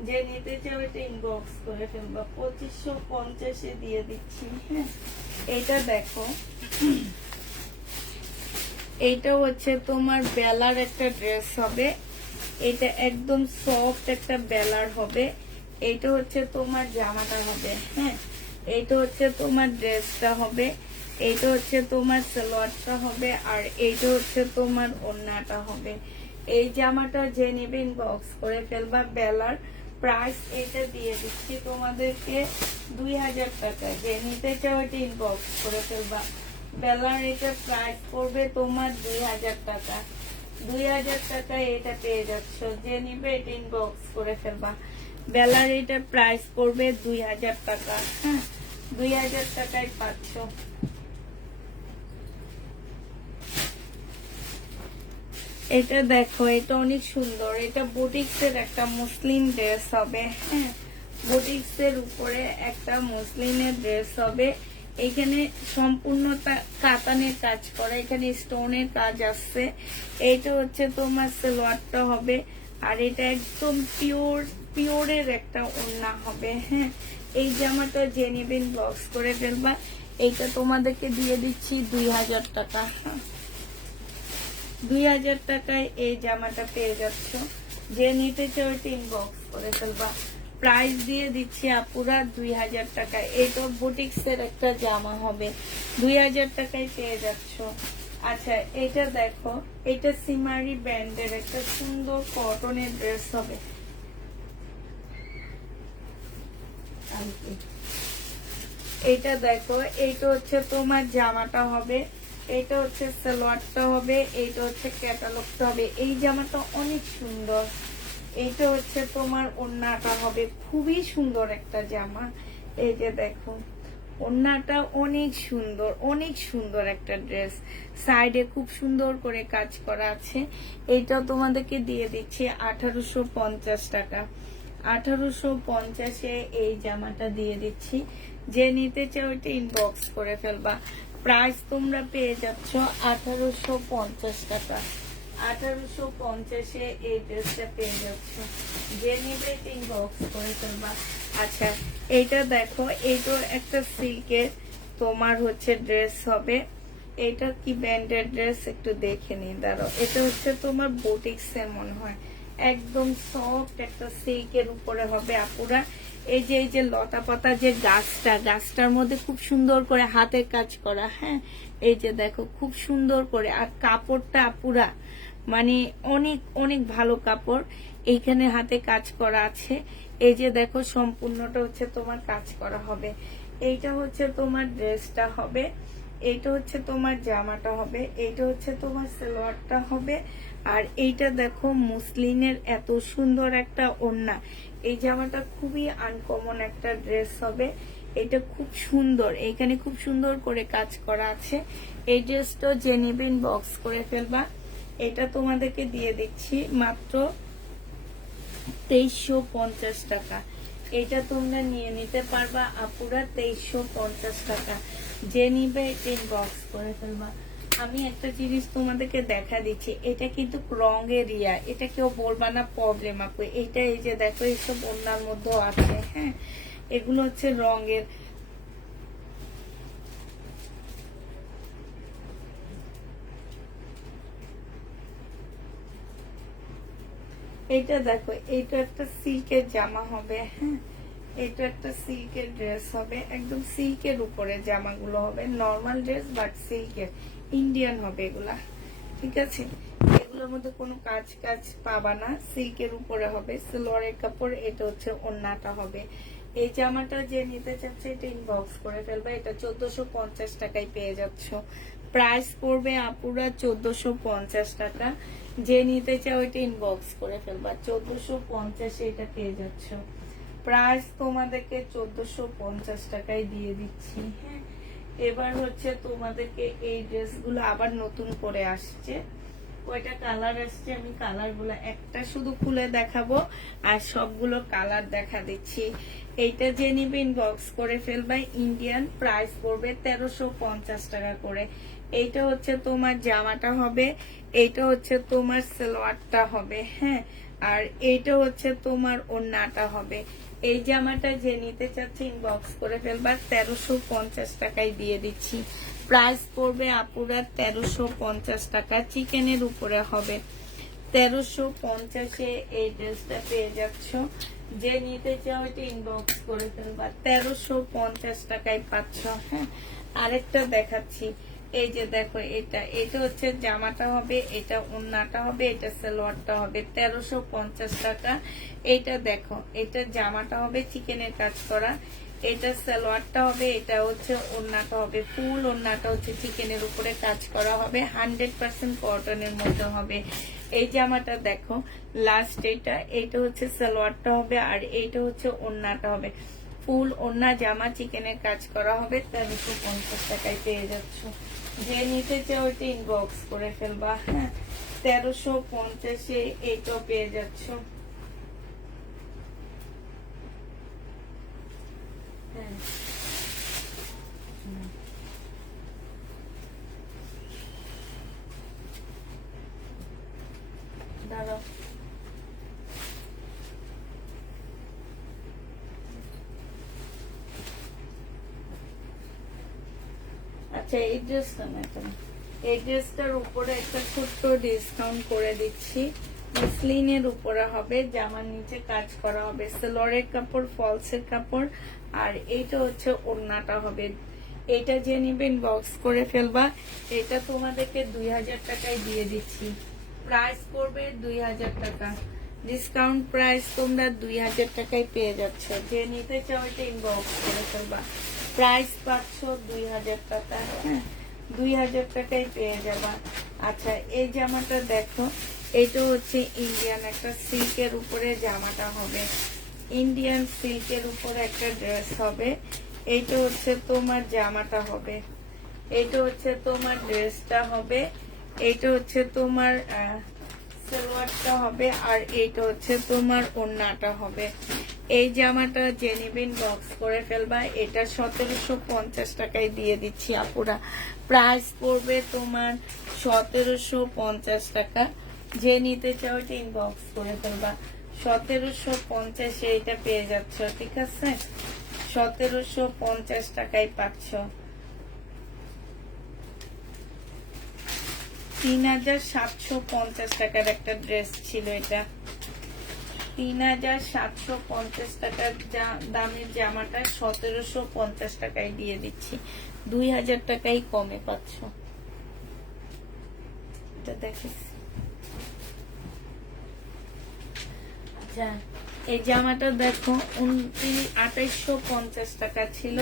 যে নিতে চাও এটা ইনবক্স করে ফেলবা। 2550-এ দিয়ে দিচ্ছি। হ্যাঁ, এইটা দেখো এইটা হচ্ছে তোমার বেলার একটা ড্রেস হবে। এটা একদম সফট একটা বেলার হবে। এইটা হচ্ছে তোমার জামাটা হবে। হ্যাঁ, এইটা হচ্ছে তোমার ড্রেসটা হবে, এইটা হচ্ছে তোমার সালোয়ারটা হবে, আর এইটা হচ্ছে তোমার ওড়নাটা হবে। এই জামাটা যে নেবে ইনবক্স করে ফেলবা। বেলার প্রাইস এটা দিয়ে দিচ্ছি তোমাদেরকে 2000 টাকা। যে নিতে চাও এটা ইনবক্স করে ফেলবা। বেলার এটা প্রাইস পড়বে তোমার 2000 টাকা। 2000 টাকায় এটা পেয়ে যাচ্ছ। যে নিবে এটা ইনবক্স করে ফেলবা। বেলার এটা প্রাইস পড়বে 2000 টাকা। হ্যাঁ, 2000 টাকায় পাচ্ছ। এটা দেখো, এটা অনেক সুন্দর। এটা বুটিক্স এর একটা মুসলিম ড্রেস হবে। হ্যাঁ, বুটিক্স এর উপরে একটা মুসলিমের ড্রেস হবে। এখানে সম্পূর্ণটা কাতানের কাজ করা, এখানে স্টোনের কাজ আসছে। এইটা হচ্ছে তোমার সালোয়ারটা হবে। আর এটা একদম পিওরের একটা ওড়না হবে। হ্যাঁ, এই জামাটা যে নেবেন বক্স করে ফেলবা। এইটা তোমাদেরকে দিয়ে দিচ্ছি 2000 টাকা। 2000 টাকায় এই জামাটা পেয়ে যাচ্ছ। যে নিতে চাও ইনবক্স করে ফেলবা। প্রাইস দিয়ে দিচ্ছি আপুরা 2000 টাকা। এটা বুটিক্স এর একটা জামা হবে, 2000 টাকায় পেয়ে যাচ্ছ। আচ্ছা, এটা দেখো, এটা সিমারি ব্র্যান্ডের একটা সুন্দর কটনের ড্রেস হবে। এটা দেখো, এইটা হচ্ছে তোমার জামাটা হবে, এটা হচ্ছে সালোয়ারটা হবে, এইটা হচ্ছে ক্যাটালগটা হবে। এই জামাটা অনেক সুন্দর। এইটা হচ্ছে তোমার ওড়নাটা হবে, খুবই সুন্দর একটা জামা। এই যে দেখো, ওড়নাটা অনেক সুন্দর, অনেক সুন্দর একটা ড্রেস। সাইডে খুব সুন্দর করে কাজ করা আছে। এইটা তোমাদেরকে দিয়ে দিচ্ছি 1850 টাকা। 1850-এ এই জামাটা দিয়ে দিচ্ছি। যে নিতে চাও ওইটা ইনবক্স করে ফেলবা। প্রাইস তোমরা পেয়ে যাচ্ছ 1850 টাকা। 1850-এ এই ড্রেসটা পেয়ে যাচ্ছ। যে নিবে ইনবক্স করে ফেলবা। আচ্ছা, এইটা দেখো, এইটা একটা সিল্কের তোমার হচ্ছে ড্রেস হবে। এটা কি ব্র্যান্ডের ড্রেস একটু দেখে নিই, দাঁড়াও। এটা হচ্ছে তোমার বুটিক্স এর মনে হয়। একদম সফট একটা সিল্কের উপরে হবে আপুরা। এই যে লতা পাতা যে গাছটার মধ্যে খুব সুন্দর করে হাতের কাজ করা। হ্যাঁ, এই যে দেখো, খুব সুন্দর করে। আর কাপড়টা আপুরা মানে অনেক অনেক ভালো কাপড়। এইখানে হাতে কাজ করা আছে। এই যে দেখো, সম্পূর্ণটা হচ্ছে তোমার কাজ করা হবে। এইটা হচ্ছে তোমার ড্রেসটা হবে, এইটা হচ্ছে তোমার জামাটা হবে, এইটা হচ্ছে তোমার সালোয়ারটা হবে। আর এইটা দেখো, মুসলিনের এত সুন্দর একটা ওড়না। এই জামাটা খুবই আনকমন একটা ড্রেস হবে। এটা খুব সুন্দর, এইখানে খুব সুন্দর করে কাজ করা আছে। এই ড্রেসটা যে নেবেন বক্স করে ফেলবা। এটা তোমাদেরকে দিয়ে দিচ্ছি মাত্র 2350 টাকা। এটা তোমরা নিয়ে নিতে পারবা আপুরা 2350 টাকা। যে নিবে ইনবক্স করে ফেলবা। আমি একটা জিনিস তোমাদেরকে দেখা দিচ্ছি, এটা কিন্তু রং এরিয়া, এটা কেউ বলবা না প্রবলেম আপু। এইটা এই যে দেখো, এইসব ওড়নার মধ্যেও আছে। হ্যাঁ, এগুলো হচ্ছে রঙের। এইটা দেখো, এইটা একটা সিল্কের জামা হবে। হ্যাঁ, এটা একটা সিল্কের ড্রেস হবে, একদম সিল্কের উপরে জামাগুলো হবে। নর্মাল ড্রেস বাট সিল্কের, ইন্ডিয়ান হবে এগুলা। ঠিক আছে, এগুলোর মধ্যে কোনো কাজ পাবা না, সিল্কের উপরে হবে। সালোয়ারের কাপড়। এটা হচ্ছে ওড়নাটা হবে। এই জামাটা যে নিতে চাচ্ছে এটা ইনবক্স করে ফেলবা। এটা 1450 টাকায় পেয়ে যাচ্ছ। প্রাইস পড়বে আপুরা 1450 টাকা। যে নিতে চাও এটা ইনবক্স করে ফেলবা। 1450-এ এটা পেয়ে যাচ্ছ। প্রাইস তোমাদেরকে 1450 টাকায় দিয়ে দিচ্ছি। হ্যাঁ, এবার হচ্ছে তোমাদেরকে এই ড্রেসগুলো আবার নতুন করে আসছে। কয়টা কালার আসছে, আমি কালার গুলো একটা শুধু খুলে দেখাবো আর সবগুলো কালার দেখা দিচ্ছি। এইটা যে নিবে ইনবক্স করে ফেলবা। ইন্ডিয়ান, প্রাইস পড়বে 1350 টাকা করে। এইটা হচ্ছে তোমার জামাটা হবে, এইটা হচ্ছে তোমার সালোয়ারটা হবে। হ্যাঁ, আর এইটা হচ্ছে তোমার ওড়নাটা হবে। এই জামাটা যে নিতে চাচ্ছে ইনবক্স করে ফেলবা। 1350 টাকায় দিয়ে দিচ্ছি। প্রাইস পড়বে আপুরা 1350 টাকা। চিকেনের উপরে হবে। 1350-এ এই ড্রেসটা পেয়ে যাচ্ছ। যে নিতে চাও এটা ইনবক্স করে ফেলবা। 1350 টাকায় পাচ্ছ। হ্যাঁ, আরেকটা দেখাচ্ছি। এই যে দেখো, এটা হচ্ছে জামাটা হবে, এটা ওড়নাটা হবে, এটা সালোয়ারটা হবে 1350 টাকা। এটা দেখো, এটা জামাটা হবে চিকেনের কাজ করা, এটা সালোয়ারটা হবে, এটা হচ্ছে ওড়নাটা হবে, ফুল ওড়নাটা হচ্ছে চিকেনের উপরে কাজ করা হবে, 100% কটনের মধ্যে হবে। এই জামাটা দেখো লাস্ট, এটা হচ্ছে সালোয়ারটা হবে, আর এইটা হচ্ছে ওড়নাটা হবে, ফুল ওড়না জামা চিকেনের কাজ করা হবে, 1350 টাকায় পেয়ে যাচ্ছ। যে নিতে চাও ওইটা ইনবক্স করে ফেলবা। হ্যাঁ, 1350-এ এইটাও পেয়ে যাচ্ছ। হ্যাঁ, দাঁড়াও। আচ্ছা, এই ড্রেসটা না, এই ড্রেসটার উপরে একটা ছোট্ট ডিসকাউন্ট করে দিচ্ছি। মসলিনের উপরে হবে, জামার নিচে কাজ করা হবে, সেলরের কাপড়, ফলসের কাপড়, আর এইটা হচ্ছে ওড়নাটা হবে। এটা যে নিবেন বক্স করে ফেলবা। এটা তোমাদেরকে 2000 টাকায় দিয়ে দিচ্ছি। প্রাইস পড়বে 2000 টাকা, ডিসকাউন্ট প্রাইস তোমরা 2000 টাকায় পেয়ে যাচ্ছ। যে নিতে চাও এটা ইনবক্স করে ফেলবা। প্রাইস পাচ্ছ 2000 টাকা। হ্যাঁ, 2000 টাকায় পেয়ে যাবা। আচ্ছা, এই জামাটা দেখো, এটা হচ্ছে ইন্ডিয়ান একটা সিল্কের উপরে জামাটা হবে, ইন্ডিয়ান সিল্কের উপরে একটা ড্রেস হবে। এইটা হচ্ছে তোমার জামাটা হবে, এইটা হচ্ছে তোমার ড্রেসটা হবে, এইটা হচ্ছে তোমার সালোয়ারটা হবে, আর এইটা হচ্ছে তোমার ওড়নাটা হবে। এই জামাটা যে নিবেন বক্স করে ফেলবা। এটা 1750 টাকায় দিয়ে দিচ্ছি আপুরা। প্রাইস পড়বে তোমার 1750 টাকা। যে নিতে চাও এটা ইনবক্স করে ফেলবা। 1750-এ এটা পেয়ে যাচ্ছ, ঠিক আছে? 1750 টাকায় পাচ্ছ। 3750 টাকার একটা ড্রেস ছিল এটা। 3750 টাকার দামের জামাটা 1750 টাকায় দিয়ে দিচ্ছি। 2000 টাকাই কমে পাচ্ছ। এটা দেখিস। আচ্ছা, এই জামাটা দেখো 2850 টাকা ছিল।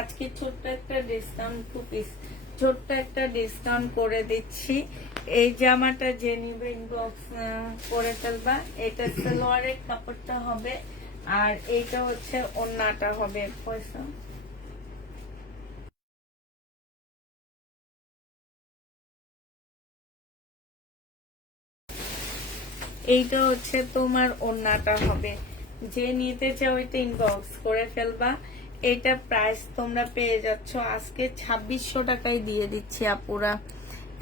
আজকে ছোট্ট একটা ডিসকাউন্ট, কুপিস ছোট্ট একটা ডিসকাউন্ট করে দিচ্ছি। এই জামাটা যে নিবে ইনবক্স করে ফেলবা। এটা সালোয়ারের কাপড়টা হবে, আর এইটা হচ্ছে ওড়নাটা হবে। পয়সা এইটা হচ্ছে তোমার ওড়নাটা হবে। যে নিতে চাও এটা ইনবক্স করে ফেলবা। এটা প্রাইস তোমরা পেয়ে যাচ্ছ আজকে 2600 টাকায় দিয়ে দিচ্ছি আপুরা।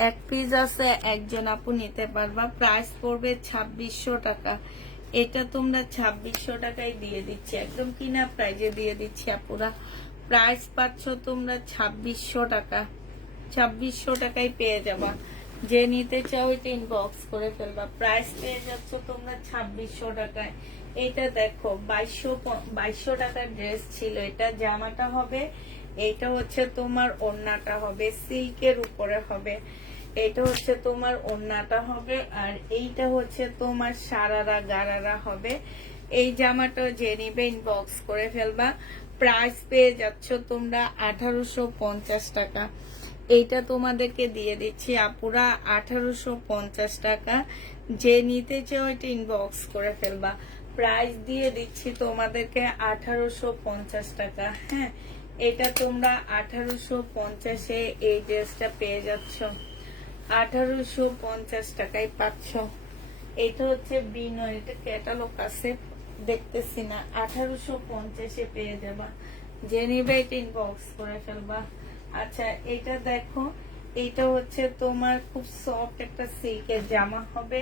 এক পিস আছে, একজন আপু নিতে পারবা। প্রাইস পড়বে 2600 টাকা। এটা তোমরা 2600 টাকায় দিয়ে দিচ্ছি, একদম কিনা প্রাইজে দিয়ে দিচ্ছি আপুরা। প্রাইস পাচ্ছ তোমরা 2600 টাকা। 2600 টাকায় পেয়ে যাবা। যে নিতে চাও এটা ইনবক্স করে ফেলবা। প্রাইস পেয়ে যাচ্ছ তোমরা 2600 টাকায়। এটা দেখো 2200 টাকার ড্রেস ছিল। এটা জামাটা হবে, এটা হচ্ছে তোমার ওড়নাটা হবে, সিল্কের উপরে হবে। এটা হচ্ছে তোমার ওড়নাটা হবে, আর এইটা হচ্ছে তোমার সারারা গারারা হবে। এই জামাটা যে নিবে ইনবক্স করে ফেলবা। প্রাইস পেয়ে যাচ্ছ তোমরা 1850 টাকা। এইটা তোমাদেরকে দিয়ে দিচ্ছি আপুরা 1850 টাকা। যে নিতে চাও এটা ইনবক্স করে ফেলবা। প্রাইস দিয়ে দিচ্ছি তোমাদেরকে 1850 টাকা। হ্যাঁ, এটা তোমরা 1850-এ এই ড্রেসটা পেয়ে যাচ্ছ। 1850 টাকায় পাচ্ছ। এটা হচ্ছে বিনয়, এটা ক্যাটালগ আছে, দেখতেছি না। 1850-এ পেয়ে যাবা। যে নিবে এটা ইনবক্স করে ফেলবা। আচ্ছা, এটা দেখো, এটা হচ্ছে তোমার খুব সফট একটা সিল্কের জামা হবে।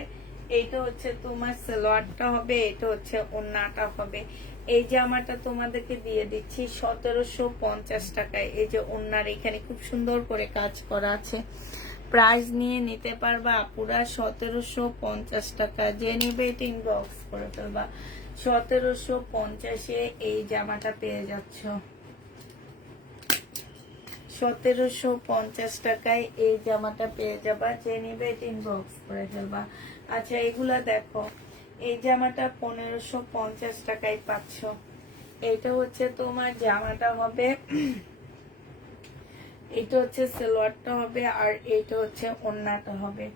এইটা হচ্ছে তোমার সালোয়ারটা হবে, এটা হচ্ছে ওড়নাটা হবে। এই জামাটা তোমাদেরকে দিয়ে দিচ্ছি 1750 টাকায়। এই যে ওড়নার এখানে খুব সুন্দর করে কাজ করা আছে। প্রাইস নিয়ে নিতে পারবা আপুরা 1750 টাকা। যে নিবে এটা ইনবক্স করে ফেলবা। 1750-এ এই জামাটা পেয়ে যাচ্ছ। 1750 টাকায় এই জামাটা পেয়ে যাবা, যে নিবে ইনবক্স করে ফেলবা। আচ্ছা এগুলা দেখো, এই জামাটা 1550 টাকায় পাচ্ছ। এটা হচ্ছে তোমার জামাটা হবে, এটা হচ্ছে সালোয়ারটা হবে, আর এটা হচ্ছে ওড়নাটা হবে।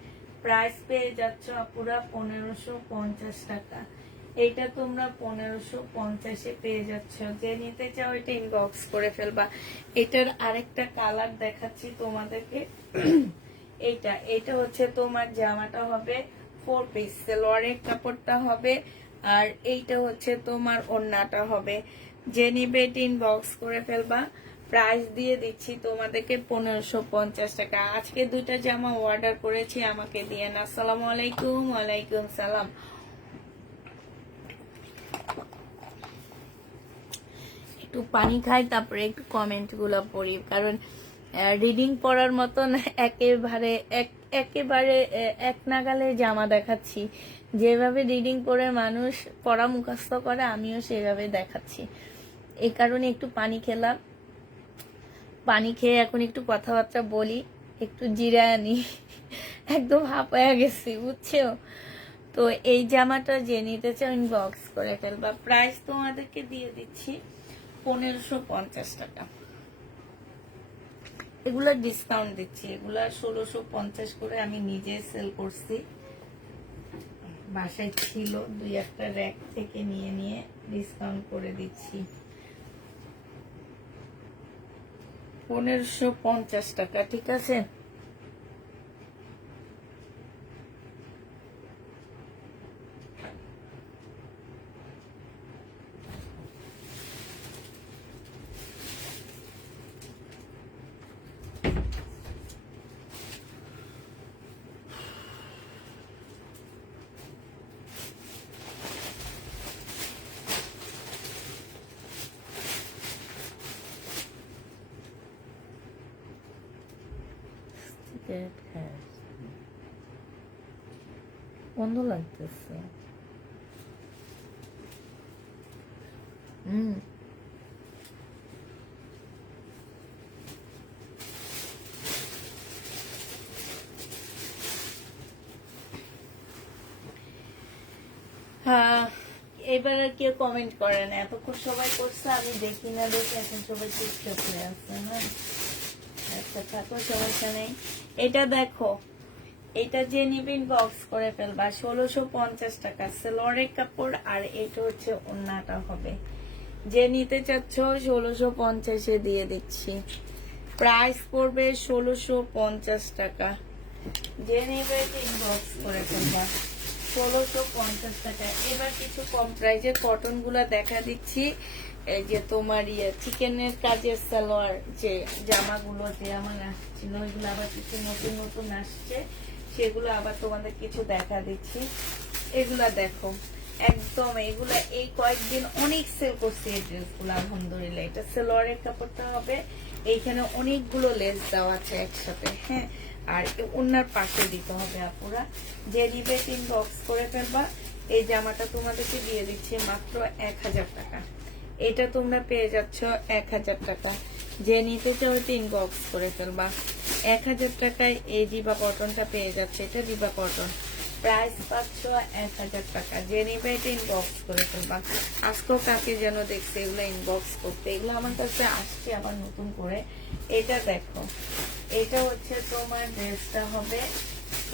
প্রাইস পেয়ে যাচ্ছ পুরা 1550 টাকা। এটা তোমরা 1550-এ পেয়ে যাচ্ছ। যে নিতে চাও এটা ইনবক্স করে ফেলবা। এটার আরেকটা কালার দেখাচ্ছি তোমাদেরকে। এটা হচ্ছে তোমার জামাটা হবে 4 পিস, সালোয়ারের কাপড়টা হবে, আর এইটা হচ্ছে তোমার ওড়নাটা হবে। যে নিবে এটা ইনবক্স করে ফেলবা। প্রাইস দিয়ে দিচ্ছি তোমাদেরকে 1550 টাকা। আজকে দুইটা জামা অর্ডার করেছি, আমাকে দিয়ে না। আসসালামু আলাইকুম। ওয়ালাইকুম সালাম। একটু পানি খাই, তারপরে একটু কমেন্ট গুলো পড়ি, কারণ রিডিং পড়ার মতন একেবারে এক নাগালে জামা দেখাচ্ছি। যেভাবে রিডিং পড়ে মানুষ পড়া মুখস্থ করে, আমিও সেভাবে দেখাচ্ছি। এই কারণে একটু পানি খেলাম, পানি খেয়ে এখন একটু কথাবার্তা বলি, একটু জিরায় আনি। একদম হাঁপায়া গেছি, বুঝছো? তো এই জামাটা যে নিতে চাও ইনবক্স করে ফেলবা। প্রাইস তোমাদেরকে দিয়ে দিচ্ছি 1550 টাকা। এগুলা ডিসকাউন্ট দিচ্ছি, এগুলা 1650 করে আমি নিজে সেল করছি। বাসায় ছিল, দুই একটা র্যাক থেকে নিয়ে নিয়ে ডিসকাউন্ট করে দিচ্ছি। 1550 টাকা, ঠিক আছে? বন্ধ লাগতেছে। হ্যাঁ, এবার আর কেউ কমেন্ট করে না। এতক্ষণ সবাই করছে, আমি দেখি না দেখে এখন সবাই চুপচাপ হয়ে আছে না। আচ্ছা থাকো, সমস্যা নেই। এটা দেখো, এটা যে নিবেন বক্স করে ফেলবা। 1650 টাকা সালোয়ারের কাপড়, আর এটা হচ্ছে ওড়নাটা হবে। যে নিতে চাচ্ছ 1650-এ দিয়ে দিচ্ছি। প্রাইস পড়বে 1650 টাকা। যে নিবে ইনবক্স করে ফেলবা। 1650 টাকা। এবার কিছু কম প্রাইজের কটন গুলা দেখা দিচ্ছি। এই যে তোমার চিকেনের কাজের সালোয়ার যে জামাগুলো যে আমার আসছিল, ওইগুলো আবার কিছু নতুন নতুন আসছে, সেগুলো আবার তোমাদের কিছু দেখা দিচ্ছি। এগুলা দেখো, একদম এগুলা এই কয়েকদিন অনেক সেল করছে এই ড্রেসগুলো, আলহামদুলিল্লাহ। এটা সালোয়ারের কাপড়টা হবে, এইখানে অনেকগুলো লেস দেওয়া আছে একসাথে, হ্যাঁ। আর ওনার পাশে দিতে হবে আপুরা। যে নিবে ইনবক্স করে ফেলবা। এই জামাটা তোমাদেরকে দিয়ে দিচ্ছি মাত্র 1000 টাকা। এটা তোমরা পেয়ে যাচ্ছ 1000 টাকা। যে নিতে চাও ইনবক্স করে ফেলবা। 1000 টাকায় এই দিবা কটনটা পেয়ে যাচ্ছে। এটা দিবা কটন, প্রাইস পাচ্ছ 1000 টাকা। যে নিবে এটা ইনবক্স করে ফেলবা। আজকেও কাকে যেন দেখছে এগুলো ইনবক্স করতে, এগুলো আমার কাছে আসছে আবার নতুন করে। এটা দেখো, এটা হচ্ছে তোমার ড্রেসটা হবে,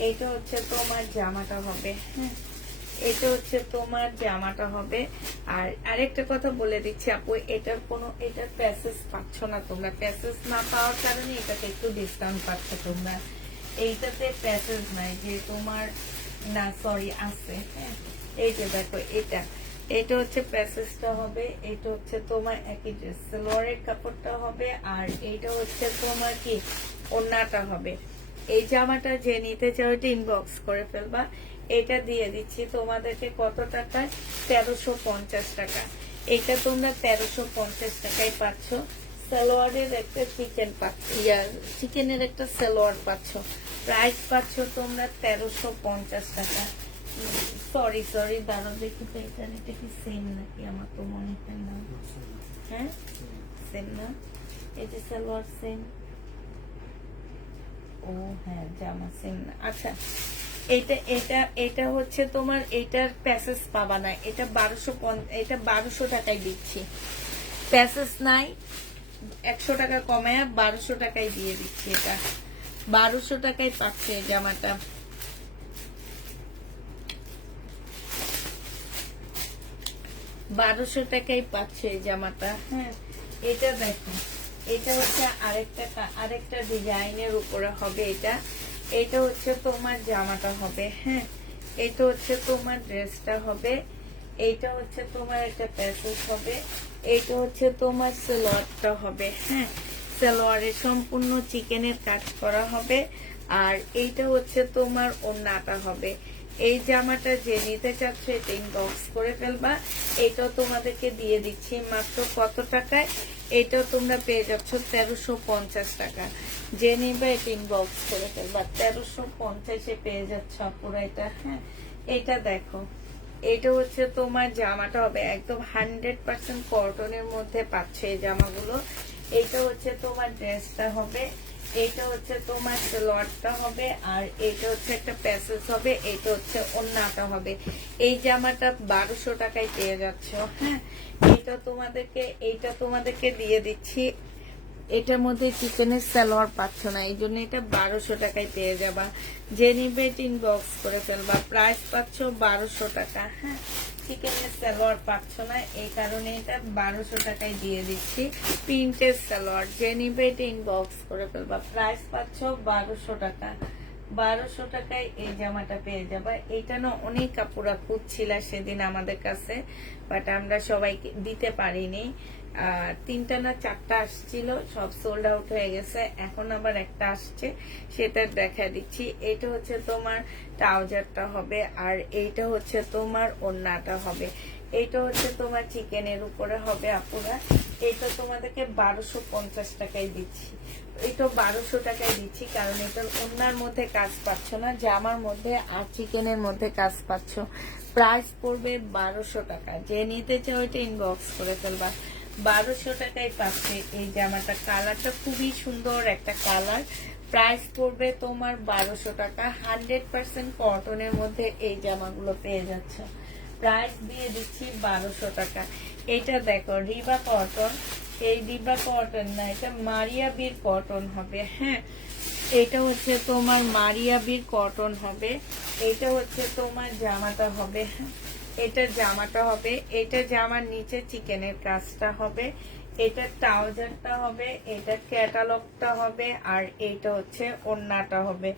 এটা হচ্ছে তোমার জামাটা হবে, হ্যাঁ। এটা হচ্ছে তোমার জামাটা হবে। আর আরেকটা কথা বলে দিচ্ছি আপু, এটার প্যাসেজ পাচ্ছ না তোমরা। প্যাসেজ না পাওয়ার কারণে এটাতে একটু ডিসকাউন্ট পাচ্ছ তোমরা। এইটাতে প্যাসেজ নাই, যে তোমার না, সরি আছে, হ্যাঁ। এই যে দেখো, এটা হচ্ছে প্যাসেজটা হবে। এটা হচ্ছে তোমার একই ড্রেস, সালোয়ারের কাপড়টা হবে, আর এইটা হচ্ছে তোমার কি ওড়নাটা হবে। এই জামাটা যে নিতে চাও এটা ইনবক্স করে ফেলবা। এটা দিয়ে দিচ্ছি তোমাদেরকে কত টাকা? 1350 টাকা। এটা তোমরা 1350 টাকায় পাচ্ছ। সালোয়ারের একটা চিকেনের একটা সালোয়ার পাচ্ছ। প্রাইস পাচ্ছ তোমরা 1350 টাকা। সরি দাঁড়াও দেখি তো, এটা কি সেম নাকি? আমার তো মনে হয় না। হ্যাঁ সেম না, এই যে সালোয়ার সেম, ও হ্যাঁ, জামা সেম না। আচ্ছা, এটা এটা এটা হচ্ছে তোমার, এটার প্যাসেজ পাবা না, এটা 1250, এটা 1200 টাকায় দিচ্ছি। প্যাসেজ নাই, 100 টাকা কমায় 1200 টাকায় দিয়ে দিচ্ছি। এটা 1200 টাকায় পাচ্ছে এই জামাটা। 1200 টাকায় পাচ্ছে এই জামাটা। হ্যাঁ, এটা দেখো, এটা হচ্ছে আরেকটা ডিজাইনের উপরে হবে এটা। এটা হচ্ছে তোমার জামাটা হবে। হ্যাঁ, এটা হচ্ছে তোমার ড্রেসটা হবে। এইটা হচ্ছে তোমার একটা প্যাসেজ হবে। এইটা হচ্ছে তোমার সালোয়ারটা হবে। হ্যাঁ, সালোয়ারে সম্পূর্ণ চিকেনের কাজ করা হবে। আর এইটা হচ্ছে তোমার ওড়নাটা হবে। এই জামাটা যে নিতে চাচ্ছ এটা ইনবক্স করে ফেলবা। এটাও তোমাদেরকে দিয়ে দিচ্ছি মাত্র কত টাকায়? এটাও তোমরা পেয়ে যাচ্ছ 1350 টাকা। যে নিবে এটা ইনবক্স করে ফেলবা, 1350-এ পেয়ে যাচ্ছ আপুরা এটা। হ্যাঁ, এটা দেখো, এটা হচ্ছে তোমার জামাটা হবে একদম 100% কটনের মধ্যে পাচ্ছে এই জামাগুলো। এটা হচ্ছে তোমার ড্রেসটা হবে। এটা হচ্ছে তোমার সালোয়ারটা হবে। আর এটা হচ্ছে একটা প্যাসেজ হবে। এটা হচ্ছে ওড়নাটা হবে। এই জামাটা 1200 টাকায় পেয়ে যাচ্ছ। হ্যাঁ, এইটা তোমাদেরকে দিয়ে দিচ্ছি। এটার মধ্যে চিকেনের সালোয়ার পাচ্ছ না, এই জন্য এটা 1200 টাকায় পেয়ে যাবা। যে নিবে ইনবক্স করে ফেলবা। প্রাইস পাচ্ছ 1200 টাকা। হ্যাঁ, চিকেনের সালোয়ার পাচ্ছ না, এই কারণে এটা 1200 টাকায় দিয়ে দিচ্ছি। প্রিন্টের সালোয়ার যে নিবে ইনবক্স করে ফেলবা। প্রাইস পাচ্ছ 1200 টাকা। 1200 টাকায় এই জামাটা পেয়ে যাবা। এইটা না অনেক কাপড়া খুঁজছিল সেদিন আমাদের কাছে, বাট আমরা সবাইকে দিতে পারিনি। 3টা না 4টা আসছিল, সব সোল্ড আউট হয়ে গেছে। এখন আবার একটা আসছে, সেটা দেখা দিচ্ছি। এটা হচ্ছে তোমার ট্রাউজারটা হবে। আর এইটা হচ্ছে তোমার ওড়নাটা হবে। এইটা হচ্ছে তোমার চিকেনের উপরে হবে আপুরা। এটা তোমাদেরকে 1250 টাকায় দিচ্ছি। এটা 1200 টাকায় দিচ্ছি, কারণ এটার ওড়নার মধ্যে কাজ পাচ্ছ না, জামার মধ্যে আর চিকেনের মধ্যে কাজ পাচ্ছ। প্রাইস পড়বে 1200 টাকা। যে নিতে চাও এটা ইনবক্স করে ফেলবা। 1200 টাকায় পাচ্ছে এই জামাটা। কালারটা খুবই সুন্দর একটা কালার। প্রাইস পড়বে তোমার 1200 টাকা। 100% কটনের মধ্যে এই জামাগুলো পেয়ে যাচ্ছ। প্রাইস দিয়ে দিচ্ছি 1200 টাকা। এটা দেখো, রিবা কটন। এই রিবা কটন না, এটা মারিয়াবির কটন হবে। হ্যাঁ, এটা হচ্ছে তোমার মারিয়াবির কটন হবে। এটা হচ্ছে তোমার জামাটা হবে। এটা জামাটা হবে। এটা জামার নিচে চিকেনের কাজটা হবে। এটা ট্রাউজারটা হবে। এটা ক্যাটালগটা হবে। আর এটা হচ্ছে ওড়নাটা হবে।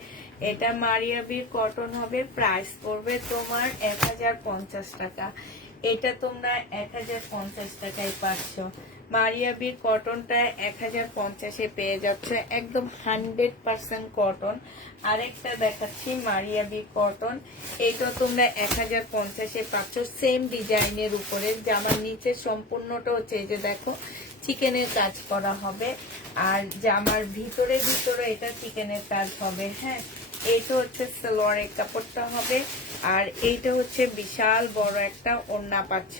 এটা মারিয়াবির কটন হবে। প্রাইস পড়বে তোমার 1050 টাকা। এটা তোমরা 1050 টাকায় পাচ্ছ। মারিয়াবির কটনটা 1050-এ পেয়ে যাচ্ছে, একদম 100% কটন। আরেকটা দেখাচ্ছি মারিয়াবির কটন। এইটা তোমরা 1050-এ পাচ্ছ, সেম ডিজাইনের উপরে। জামার নিচে সম্পূর্ণটা হচ্ছে এই যে দেখো চিকেনের কাজ করা হবে। আর জামার ভিতরে ভিতরে এটা চিকেনের কাজ হবে। হ্যাঁ, এইটা হচ্ছে সালোয়ারের কাপড়টা হবে। আর এইটা হচ্ছে বিশাল বড় একটা ওড়না পাচ্ছ।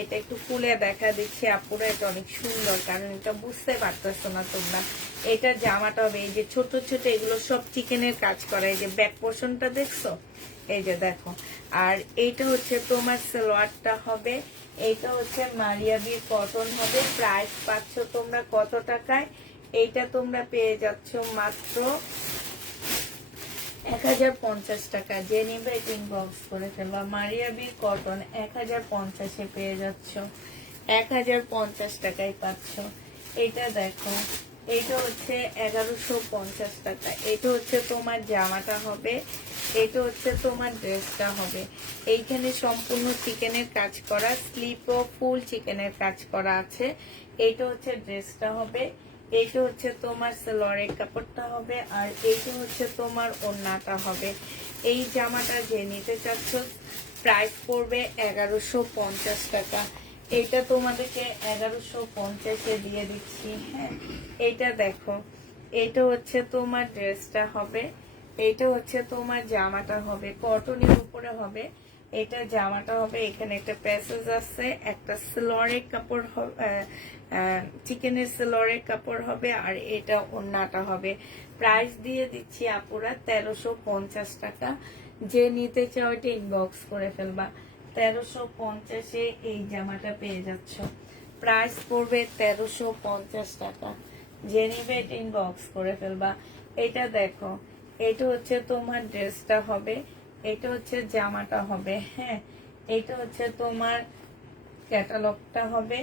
এটা একটু খুলে দেখা দিচ্ছি আপুরা, এটা অনেক সুন্দর, কারণ এটা বুঝতে পারতেছো না তোমরা। এটা জামাটা হবে এই যে ছোট ছোট, এগুলো সব চিকেনের কাজ করা। এই যে ব্যাক পোর্শনটা দেখছো, এই যে দেখো। আর এইটা হচ্ছে তোমার সালোয়ারটা হবে। এইটা হচ্ছে মারিয়াবির কটন হবে। প্রাইস পাচ্ছ তোমরা কত টাকায়? এইটা তোমরা পেয়ে যাচ্ছ মাত্র 1050 টাকা। যে নিবে ইনবক্স করে ফেলবা। মারিয়াবির কটন 1050-এ পেয়ে যাচ্ছ, 1050 টাকায় পাচ্ছ। এটা দেখো, এটা হচ্ছে 1150 টাকা। এটা হচ্ছে তোমার জামাটা হবে। এটা হচ্ছে তোমার ড্রেসটা হবে। এইখানে সম্পূর্ণ চিকেনের কাজ করা, স্লিপও ফুল চিকেনের কাজ করা আছে। এইটা হচ্ছে ড্রেসটা হবে। এইটা হচ্ছে তোমার সালোয়ারের কাপড়টা হবে। আর এইটা হচ্ছে তোমার ওড়নাটা হবে। এই জামাটা যে নিতে চাচ্ছ প্রাইস পড়বে 1150 টাকা। এটা তোমাদেরকে 1150-এ দিয়ে দিচ্ছি। হ্যাঁ, এইটা দেখো, এইটা হচ্ছে তোমার ড্রেসটা হবে। এইটা হচ্ছে তোমার জামাটা হবে, কটনের উপরে হবে। এটা জামাটা হবে, এখানে একটা প্যাসেজ আছে, একটা সালোয়ারের কাপড় হবে, চিকেনের সালোয়ারের কাপড় হবে, আর এটা ওড়নাটা হবে। প্রাইস দিয়ে দিচ্ছি আপুরা 1350 টাকা। যে নিতে চাও এটা ইনবক্স করে ফেলবা। 1350-এ এই জামাটা পেয়ে যাচ্ছ। প্রাইস পড়বে 1350 টাকা। যে নিবে এটা ইনবক্স করে ফেলবা। এটা দেখো, এটা হচ্ছে তোমার ড্রেসটা হবে, এটা হচ্ছে জামাটা হবে। হ্যাঁ, এটা হচ্ছে তোমার ক্যাটালগটা হবে,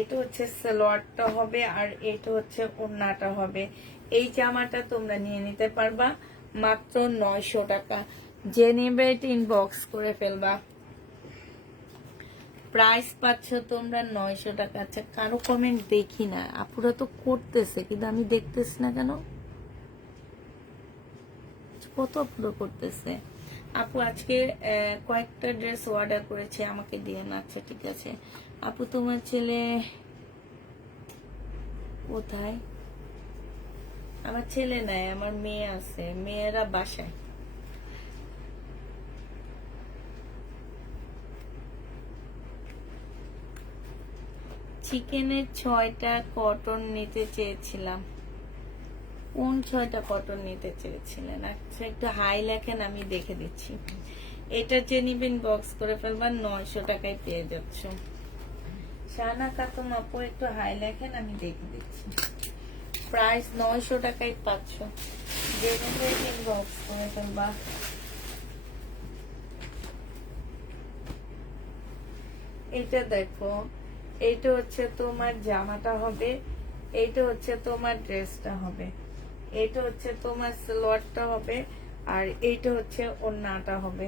এটা হচ্ছে সালোয়ারটা হবে, আর এটা হচ্ছে ওড়নাটা হবে। এই জামাটা তোমরা নিয়ে নিতে পারবা মাত্র 900 টাকা। যে নেবে এটা ইনবক্স করে ফেলবা। প্রাইস পাচ্ছ তোমরা 900 টাকা। আচ্ছা, কারো কমেন্ট দেখি না, আপুরা তো করতেছে কিন্তু আমি দেখতেছি না কেন? কত আপুরা করতেছে। আপু আজকে কয়েকটা ড্রেস অর্ডার করেছে, আমাকে দিয়ে না। আচ্ছা ঠিক আছে আপু, তোমার ছেলে কোথায়? আমার ছেলে নাই, আমার মেয়ে আছে, মেয়েরা বাসায়। চিকেনের 6টা কটন নিতে চেয়েছিলাম। কোন 6টা কটন নিতে চেয়েছিলেন? আচ্ছা একটু হাই লেখেন, আমি দেখে দিচ্ছি। এটা যে নিবেন বক্স করে ফেলবা, 900 টাকায় পেয়ে যাচ্ছ। শাহানা খাতুন আপু একটু হাই লেখেন, আমি দেখে দিচ্ছি। প্রাইস 900 টাকায় পাচ্ছ। যে নিবেন বক্স করে ফেলবা। এটা দেখো, এইটা হচ্ছে তোমার জামাটা হবে, এইটা হচ্ছে তোমার ড্রেসটা হবে, এইটা হচ্ছে তোমার সালোয়ারটা হবে, আর এইটা হচ্ছে ওড়নাটা হবে।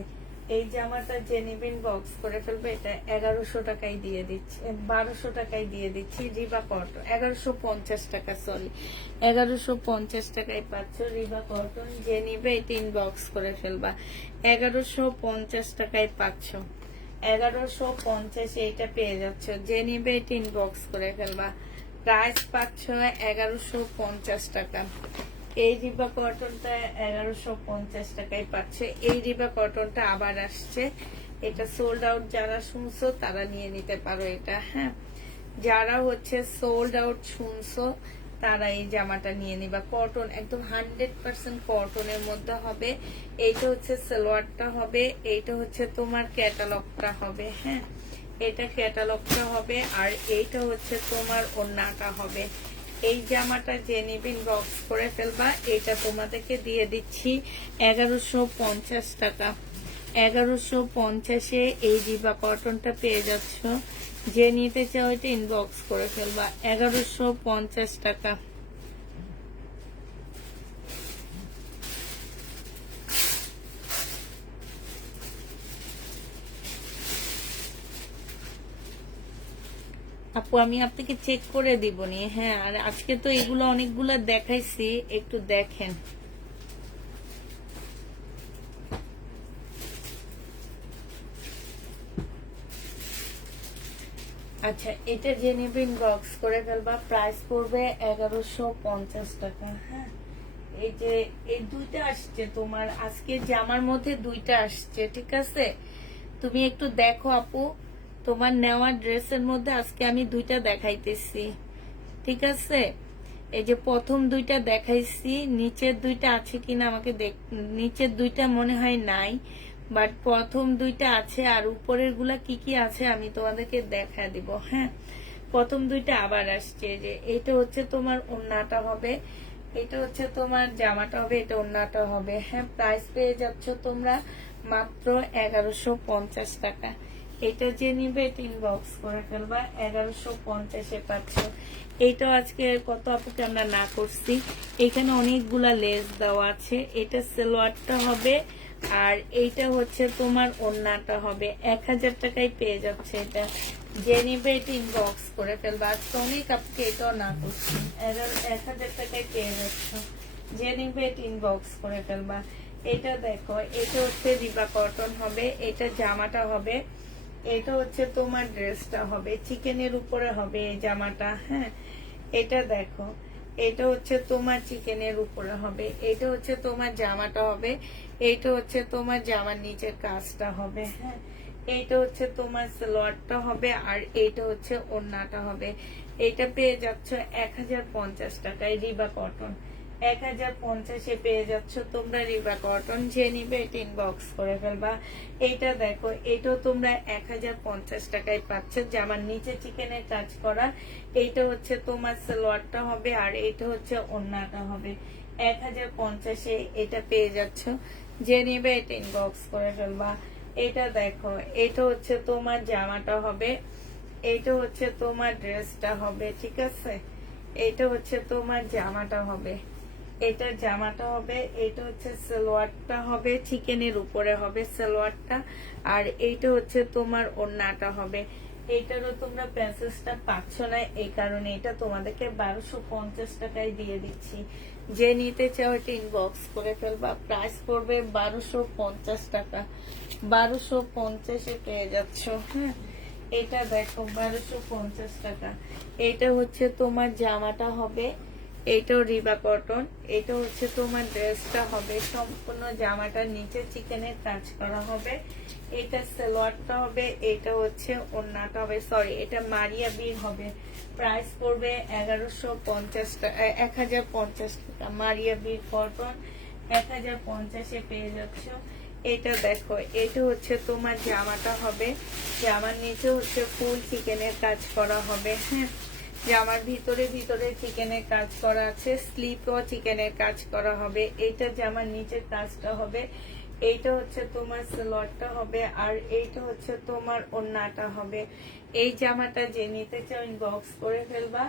এই জামাটা যে নিবেন বক্স করে ফেলবে। এটা 1100 টাকায় দিয়ে দিচ্ছি, 1200 টাকায় দিয়ে দিচ্ছি। রিবা কটন 1150 টাকা, সরি 1150 টাকায় পাচ্ছ রিবা কটন। যে নিবে এটা ইনবক্স করে ফেলবা। 1150 টাকায় পাচ্ছ। 1150 এইটা পেয়ে যাচ্ছ। যে নিবে এটা ইনবক্স করে ফেলবা। প্রাইস পাচ্ছ 1150 টাকা। এই রিবা কটনটা 1150 টাকায় পাচ্ছে। এই রিবা কটনটা আবার আসছে, এটা সোল্ড আউট। যারা শুনছো তারা নিয়ে নিতে পারো এটা। হ্যাঁ, যারা হচ্ছে সোল্ড আউট শুনছো তারা এই জামাটা নিয়ে নিবা। কটন একদম 100% কটনের মধ্যে হবে। এইটা হচ্ছে সালোয়ারটা হবে, এইটা হচ্ছে তোমার ক্যাটালগটা হবে। হ্যাঁ, এটা ক্যাটালগটা হবে, আর এইটা হচ্ছে তোমার ওড়নাটা হবে। এই জামাটা যে নিবেন বক্স করে ফেলবা। এটা তোমাদেরকে দিয়ে দিচ্ছি 1150 টাকা। 1150-এ এই রিবা কটনটা পেয়ে যাচ্ছ। যে নিতে চাও এটা ইনবক্স করে ফেলবা। 1150 টাকা। আপু আমি আপনাকে চেক করে দিব নি। হ্যাঁ, আর আজকে তো এগুলো অনেকগুলো দেখাইছি, একটু দেখেন। আচ্ছা, এটা যে নেবেন বক্স করে ফেলবা। প্রাইস পড়বে 1150 টাকা। হ্যাঁ, এই যে এই দুইটা আসছে তোমার আজকে জামার মধ্যে, দুইটা আসছে, ঠিক আছে? তুমি একটু দেখো আপু, তোমার নেওয়া ড্রেসের মধ্যে আজকে আমি দুইটা দেখাইতেছি, ঠিক আছে? এই যে প্রথম দুইটা দেখাইছি, নিচের দুইটা আছে কিনা আমাকে নিচের দুইটা মনে হয় নাই, বাট প্রথম দুইটা আছে। আর উপরের গুলা কি কি আছে আমি তোমাদেরকে দেখা দিব। হ্যাঁ, প্রথম দুইটা আবার আসছে। যে এটা হচ্ছে তোমার ওড়নাটা হবে, এটা হচ্ছে তোমার জামাটা হবে, এটা ওড়নাটা হবে। হ্যাঁ, প্রাইস পেয়ে যাচ্ছ তোমরা মাত্র 1150 টাকা। এটা যে নিবে এটা ইনবক্স করে ফেলবা। 1150-এ পাচ্ছ। এইটা আজকে কত আপুকে আমরা না করছি। এখানে অনেকগুলা লেস দেওয়া আছে। এটা সালোয়ারটা হবে, আর এইটা হচ্ছে তোমার ওড়নাটা হবে। 1000 টাকায় পেয়ে যাচ্ছে এটা। যে নিবে এটা ইনবক্স করে ফেলবা। আজকে অনেক আপুকে এটাও না করছি। 1000 টাকায় পেয়ে যাচ্ছ। যে নিবে এটা ইনবক্স করে ফেলবা। এটা দেখো, এটা হচ্ছে রিবা কটন হবে, এটা জামাটা হবে, এটা হচ্ছে তোমার ড্রেসটা হবে, চিকেনের উপরে হবে এই জামাটা। হ্যাঁ, এটা দেখো, এটা হচ্ছে তোমার চিকেনের উপরে হবে, এটা হচ্ছে তোমার জামাটা হবে, এইটা হচ্ছে তোমার জামার নিচের কাজটা হবে। হ্যাঁ, এইটা হচ্ছে তোমার সালোয়ারটা হবে, আর এইটা হচ্ছে ওড়নাটা হবে। এটা পেয়ে যাচ্ছ 1050 টাকায় রিবা কটন। 1050-এ পেয়ে যাচ্ছ তোমরা রিবা কটন। যে নিবে এটা ইনবক্স করে ফেলবা। এইটা দেখো, এটাও তোমরা 1050 টাকায় পাচ্ছ, জামার নিচে চিকেনের কাজ করা। এইটা হচ্ছে তোমার সালোয়ারটা হবে, আর এইটা হচ্ছে ওড়নাটা হবে। 1050-এ এটা পেয়ে যাচ্ছ। যে নিবে এটা ইনবক্স করে ফেলবা। এটা দেখো, এটা হচ্ছে তোমার জামাটা হবে, এইটা হচ্ছে তোমার ড্রেসটা হবে, ঠিক আছে। এইটা হচ্ছে তোমার জামাটা হবে, এটা জামাটা হবে, এটা হচ্ছে সালোয়ারটা হবে, চিকেনের উপরে হবে সালোয়ারটা, আর এইটা হচ্ছে তোমার ওড়নাটা হবে। এইটারও তোমরা প্যাসেজটা পাচ্ছ না, এই কারণে এটা তোমাদেরকে 1250 টাকায় দিয়ে দিচ্ছি। যে নিতে চাও এটা ইনবক্স করে ফেলবা। প্রাইস পড়বে 1250 টাকা। 1250-এ পেয়ে যাচ্ছ। হ্যাঁ, এটা দেখো 1250 টাকা। এটা হচ্ছে তোমার জামাটা হবে, এইটাও রিবা কটন। এটা হচ্ছে তোমার ড্রেসটা হবে, সম্পূর্ণ জামাটার নিচে চিকেনের কাজ করা হবে। এটা সালোয়ারটা হবে, এটা হচ্ছে ওড়নাটা হবে, সরি এটা মারিয়া বীর হবে। প্রাইস পড়বে 1150 টাকা, 1050 টাকা। মারিয়া বীর কটন 1050-এ পেয়ে যাচ্ছ। এটা দেখো, এটা হচ্ছে তোমার জামাটা হবে, জামার নিচে হচ্ছে ফুল চিকেনের কাজ করা হবে। হ্যাঁ, জামার ভিতরে ভিতরে চিকেনের কাজ করা আছে, স্লিপও চিকেনের কাজ করা হবে। এইটা জামার নিচের কাজটা হবে, এইটা হচ্ছে তোমার সালোয়ারটা হবে, আর এইটা হচ্ছে তোমার ওড়নাটা হবে। এই জামাটা যে নিতে চাও ইনবক্স করে ফেলবা।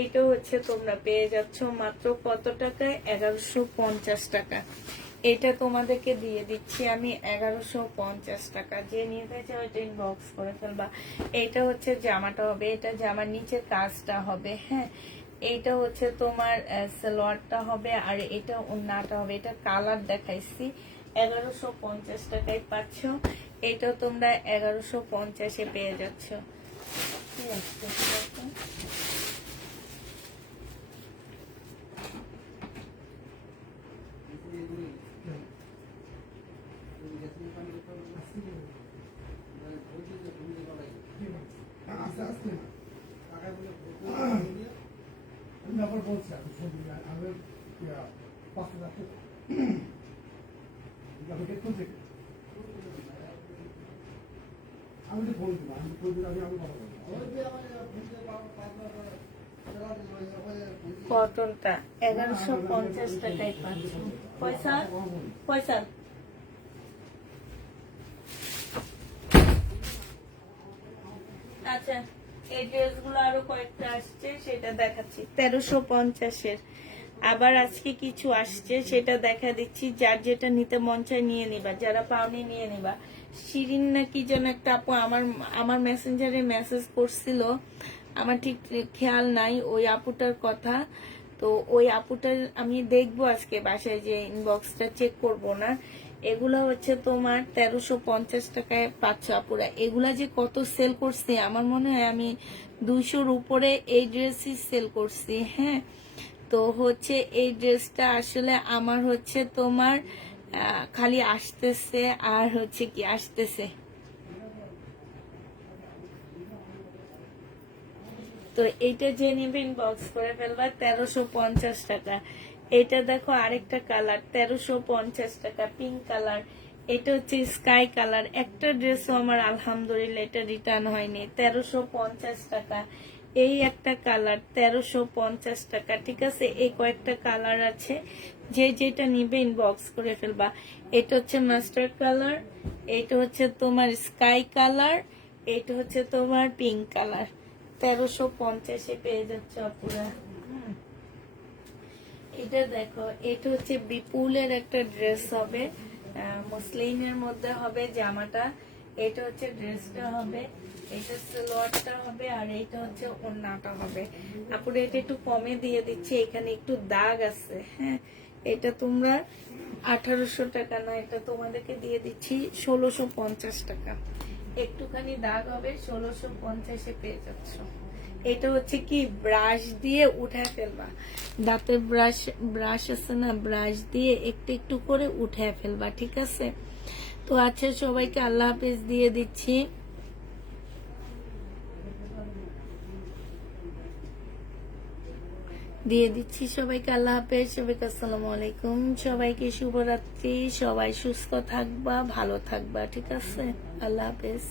এইটা হচ্ছে তোমরা পেয়ে যাচ্ছ মাত্র কত টাকায়? 1150 টাকা। এটা তোমাদেরকে দিয়ে দিচ্ছি আমি 1150 টাকা। যে নিতে চাও এটা ইনবক্স করে ফেলবা। এটা হচ্ছে জামাটা হবে, এটা জামার নিচে কাজটা হবে। হ্যাঁ, এইটা হচ্ছে তোমার সালোয়ারটা হবে, আর এটা ওড়নাটা হবে। এটা কালার দেখাইছি, 1150 টাকায় পাচ্ছ। এটা তোমরা 1150-এ পেয়ে যাচ্ছ। ঠিক আছে, ঠিক আছে। আমি আবার বলছি আমি আমি ফোন দিব, আমি ফোন দিলে আমি কথা বলবো। কটনটা 1150 টাকায় পাচ্ছ। পয়সা পয়সা আচ্ছা, এই ড্রেসগুলো আরো কয়েকটা আসছে, সেটা দেখাচ্ছি। 1350-এর আবার আজকে কিছু আসছে, সেটা দেখা দিচ্ছি। যার যেটা নিতে মন চায় নিয়ে নিবা, যারা পাওনি নিয়ে নিবা। শিরিন নাকি যেন একটা আপু আমার মেসেঞ্জারে মেসেজ করছিল, আমার ঠিক খেয়াল নাই ওই আপুটার কথা। তো ওই আপুটার আমি দেখবো আজকে বাসায়, যে ইনবক্সটা চেক করবো না। এগুলা হচ্ছে তোমার 1350 টাকায় পাচ্ছ আপুরা। এগুলা যে কত সেল করছি, আমার মনে হয় আমি 200-র উপরে এই ড্রেসই সেল করছি। হ্যাঁ, তো হচ্ছে এই ড্রেসটা আসলে আমার হচ্ছে তোমার খালি আসতেছে, আর হচ্ছে কি আসতেছে। তো এইটা যে নিবে ইনবক্স করে ফেলবা। 1350 টাকা। এটা দেখো আরেকটা কালার, 1350 টাকা, পিঙ্ক কালার। এটা হচ্ছে স্কাই কালার। একটা ড্রেসও আমার আলহামদুলিল্লাহ এটা রিটার্ন হয়নি। 1350 টাকা। এই একটা কালার 1350 টাকা, ঠিক আছে। এই কয়েকটা কালার আছে, যে যেটা নিবে ইনবক্স করে ফেলবা। এটা হচ্ছে মাস্টার্ড কালার, এটা হচ্ছে তোমার স্কাই কালার, এটা হচ্ছে তোমার পিঙ্ক কালার। 1350-এ পেয়ে যাচ্ছে আপুরা। এটা দেখো, এটা হচ্ছে বিপুলের একটা ড্রেস হবে, মসলিনের মধ্যে হবে জামাটা। এটা হচ্ছে ড্রেসটা হবে, এটা সালোয়ারটা হবে, আর এটা হচ্ছে ওড়নাটা হবে। আপুরা এটা একটু কমে দিয়ে দিচ্ছি, এখানে একটু দাগ আছে। হ্যাঁ, এটা তোমরা 1800 টাকা না, এটা তোমাদেরকে দিয়ে দিচ্ছি 1650 টাকা। একটুখানি দাগ হবে, 1650-এ পেয়ে যাচ্ছ। এটা হচ্ছে কি ব্রাশ দিয়ে উঠে ফেলবা, দাঁতের ব্রাশ ব্রাশ আছে না, ব্রাশ দিয়ে একটু একটু করে উঠে ফেলবা, ঠিক আছে? তো আচ্ছা, সবাইকে আল্লাহ হাফেজ দিয়ে দিচ্ছি। সবাইকে আল্লাহ হাফেজ, সবাইকে আসসালামু আলাইকুম, সবাইকে শুভরাত্রি, সবাই সুস্থ থাকবা, ভালো থাকবা, ঠিক আছে? আল্লাহ হাফেজ।